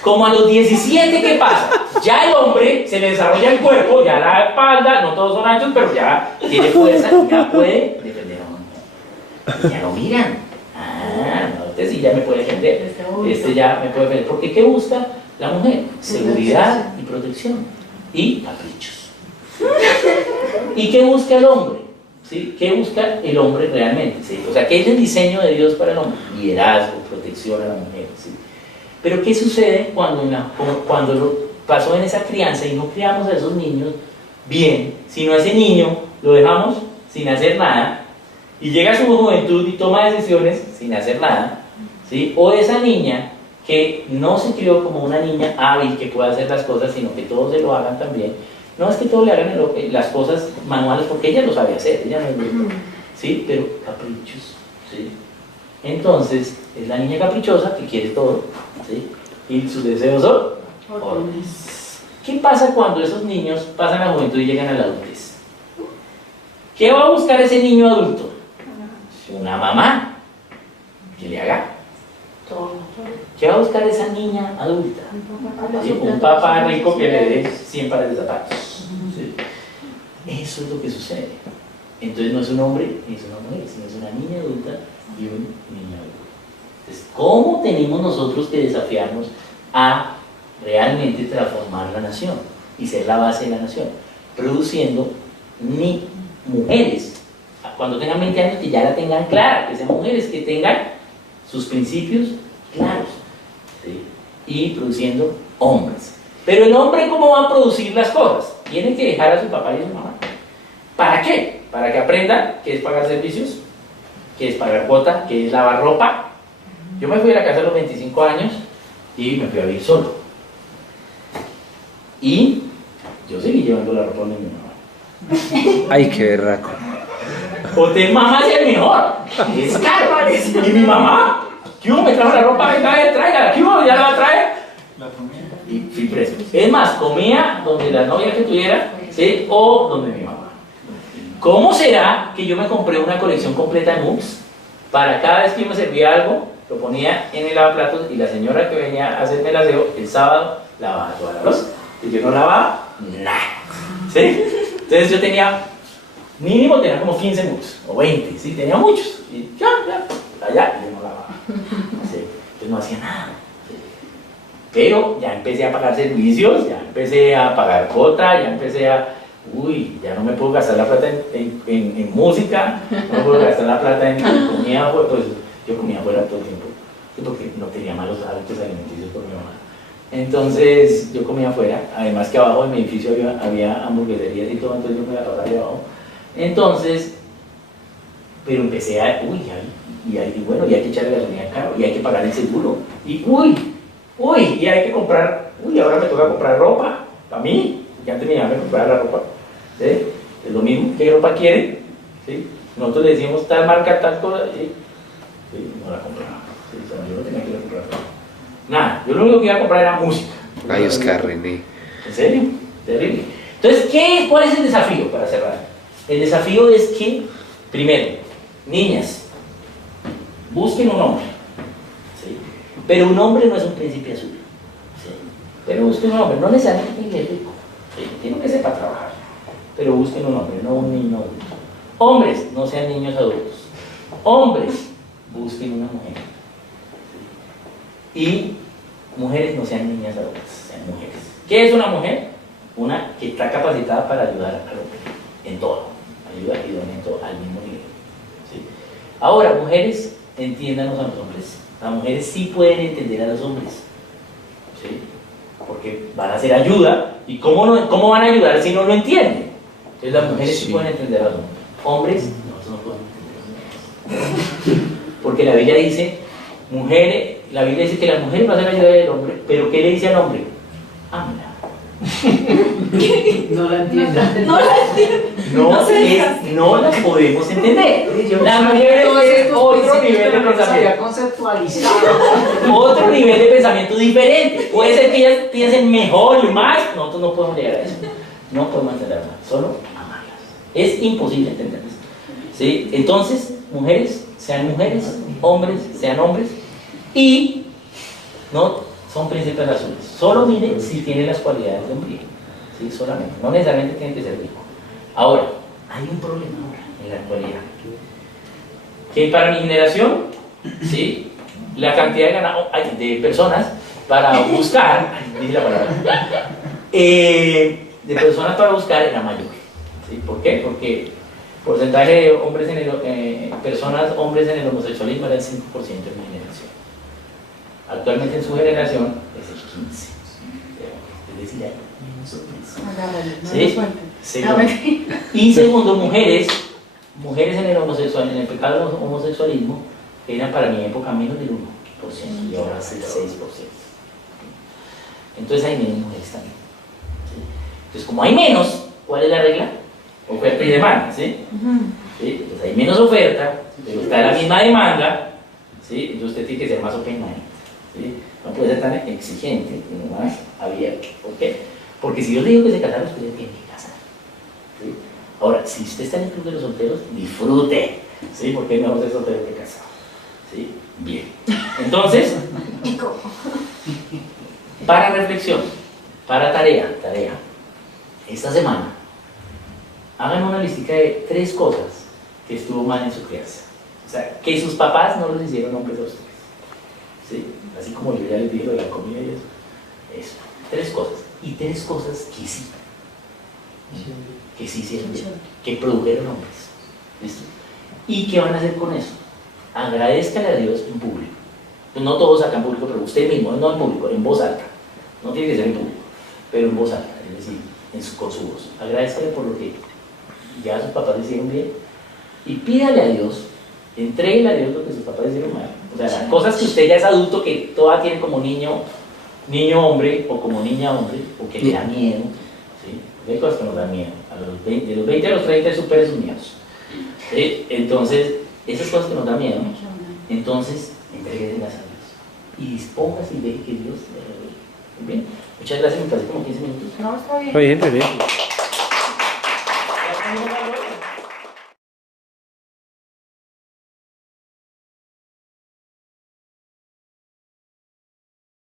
Como a los 17, ¿qué pasa? Ya el hombre se le desarrolla el cuerpo, ya la espalda, no todos son anchos, pero ya tiene fuerza y ya puede defender a una mujer. Ya lo miran. Ah, no, este sí ya me puede defender. Este ya me puede defender. Porque ¿qué busca la mujer? Seguridad y protección. Y caprichos. ¿Y qué busca el hombre? ¿Sí? ¿Qué busca el hombre realmente? ¿Sí? O sea, ¿qué es el diseño de Dios para el hombre? Liderazgo, protección a la mujer. ¿Sí? Pero ¿qué sucede cuando lo pasó en esa crianza y no criamos a esos niños bien, sino a ese niño lo dejamos sin hacer nada y llega a su juventud y toma decisiones sin hacer nada, ¿sí? O esa niña que no se crió como una niña hábil que pueda hacer las cosas, sino que todos se lo hagan también. No es que todos le hagan las cosas manuales porque ella lo sabe hacer, ella no es bruta, ¿sí? Pero caprichos, ¿sí? Entonces, es la niña caprichosa que quiere todo, ¿sí? Y sus deseos son órdenes. ¿Qué pasa cuando esos niños pasan a la juventud y llegan a la adultez? ¿Qué va a buscar ese niño adulto? Una mamá que le haga todo. ¿Qué va a buscar esa niña adulta? ¿Sí? Un papá rico que le dé 100 pares de zapatos. ¿Sí? Eso es lo que sucede. Entonces no es un hombre ni es una mujer, sino es una niña adulta y un niño adulto. Entonces, ¿cómo tenemos nosotros que desafiarnos a realmente transformar la nación y ser la base de la nación? Produciendo ni mujeres, cuando tengan 20 años, que ya la tengan clara, que sean mujeres que tengan sus principios claros, ¿sí? Y produciendo hombres. Pero el hombre, ¿cómo va a producir las cosas? Tiene que dejar a su papá y a su mamá. ¿Para qué? Para que aprendan qué es pagar servicios, qué es pagar cuota, qué es lavar ropa. Yo me fui a la casa a los 25 años y me fui a vivir solo. Y yo seguí llevando la ropa de mi mamá. Ay, qué berraco. Hotel Mamá es el mejor. Es caro. Y mi mamá, ¿qué hubo? Me trajo la ropa, venga, tráigala. ¿Qué hubo? ¿Ya la va a traer? Y fui preso. Es más, comía donde la novia que tuviera, ¿sí? O donde mi mamá. ¿Cómo será que yo me compré una colección completa de mugs? Para cada vez que yo me servía algo, lo ponía en el lavaplatos y la señora que venía a hacerme el aseo el sábado lavaba toda la loza. Y yo no lavaba nada. ¿Sí? Entonces yo tenía, mínimo tenía como 15 mugs, o 20, ¿sí? Tenía muchos. Y ya, allá, y yo no lavaba. ¿Sí? Entonces no hacía nada. ¿Sí? Pero ya empecé a pagar servicios, ya empecé a pagar cuota, ya empecé a... Uy, ya no me puedo gastar la plata en música, no me puedo gastar la plata en comida, pues yo comía fuera todo el tiempo, porque no tenía malos hábitos alimenticios por mi mamá. Entonces yo comía afuera, además que abajo de mi edificio había hamburgueserías y todo, entonces yo me la pasaba ahí abajo. Entonces, pero empecé a, y bueno, y hay que echarle gasolina al carro, y hay que pagar el seguro, y y hay que comprar, ahora me toca comprar ropa, para mí, que antes mi mamá me compraba la ropa, ¿sí? Es lo mismo, ¿qué ropa quiere? ¿Sí? Nosotros le decíamos tal marca, tal cosa, ¿sí? Sí, no la compraba, ¿sí? O sea, yo no tenía que ir a comprar ropa. Nada, yo lo único que iba a comprar era música. Ay, Oscar René. ¿En serio? Terrible. Entonces, ¿cuál es el desafío para cerrar? El desafío es que, primero, niñas, busquen un hombre, ¿sí? Pero un hombre no es un príncipe azul, ¿sí? Pero busquen un hombre, no necesariamente tiene que ser rico, ¿sí? Tiene que ser para trabajar, pero busquen un hombre, no un niño adulto. Hombres, no sean niños adultos. Hombres, busquen una mujer. Y mujeres, no sean niñas adultas, sean mujeres. ¿Qué es una mujer? Una que está capacitada para ayudar al hombre en todo, ayuda en todo, al mismo nivel, ¿sí? Ahora, mujeres, entiéndanos a los hombres. Las mujeres sí pueden entender a los hombres, ¿sí? Porque van a hacer ayuda, y ¿cómo van a ayudar si no lo entienden? Entonces las mujeres sí pueden entender a los hombres. Hombres, nosotros no podemos entender a los hombres. Porque la Biblia dice, la Biblia dice que las mujeres van a hacer ayuda del hombre, pero ¿qué le dice al hombre? Ámela. No la entiendo. No las podemos entender. La mujer es otro nivel de pensamiento. Otro nivel de pensamiento diferente. Puede ser que ellas piensen mejor y más. Nosotros no podemos llegar a eso. No podemos entenderlas, solo amarlas. Es imposible entenderlas, ¿sí? Entonces, mujeres, hombres, sean hombres. Y no son príncipes azules. Solo miren si tienen las cualidades de un hombre. ¿Sí? Solamente. No necesariamente tiene que ser rico. Ahora, hay un problema ahora en la actualidad. Que para mi generación, ¿sí? La cantidad de personas para buscar, dice la palabra, de personas para buscar era mayor. ¿Sí? ¿Por qué? Porque porcentaje de hombres hombres en el homosexualismo era el 5% en mi generación. Actualmente en su generación es el 15%. Es decir, hay menos hombres. ¿Sí? Segundo. Y segundo, mujeres en el pecado del homosexualismo eran para mi época menos del 1% y ahora es el 6%. Entonces hay menos mujeres también. ¿Sí? Entonces, como hay menos, ¿cuál es la regla? Oferta y demanda, ¿sí? ¿Sí? Entonces hay menos oferta, pero está la misma demanda, ¿sí? Entonces usted tiene que ser más open mind, ¿sí? No puede ser tan exigente, sino más abierto. ¿Por qué? Porque si yo le digo que se casara, usted tiene que casar, ¿sí? Ahora, si usted está en el club de los solteros, disfrute, ¿sí? Porque es mejor ser soltero que casado, ¿sí? Bien. Entonces, para reflexión, para tarea, esta semana, hagan una listica de 3 cosas que estuvo mal en su crianza. O sea, que sus papás no los hicieron hombres a ustedes, ¿sí? Así como yo ya les dije lo de la comida y eso. 3 cosas. Y 3 cosas que sí. Que sí hicieron bien, que produjeron hombres. ¿Listo? ¿Y qué van a hacer con eso? Agradezcale a Dios en público. Pues no todos acá en público, pero usted mismo, no en público, en voz alta. No tiene que ser en público, pero en voz alta, es decir, con su voz. Agradezcale por lo que ya sus papás le hicieron bien y pídale a Dios, entréguele a Dios lo que sus papás le hicieron mal. O sea, las cosas que usted ya es adulto, que toda tiene como niño hombre o como niña hombre, o que le da miedo, ¿sí? Hay cosas que nos dan miedo. De los 20 a los 30 supera sus miedos. ¿Sí? Entonces, esas cosas que nos dan miedo, entonces, entréguelas a Dios y dispóngase y deje que Dios le revele. Bien, muchas gracias, me parece como 15 minutos. No, está bien. Muy bien, muy bien.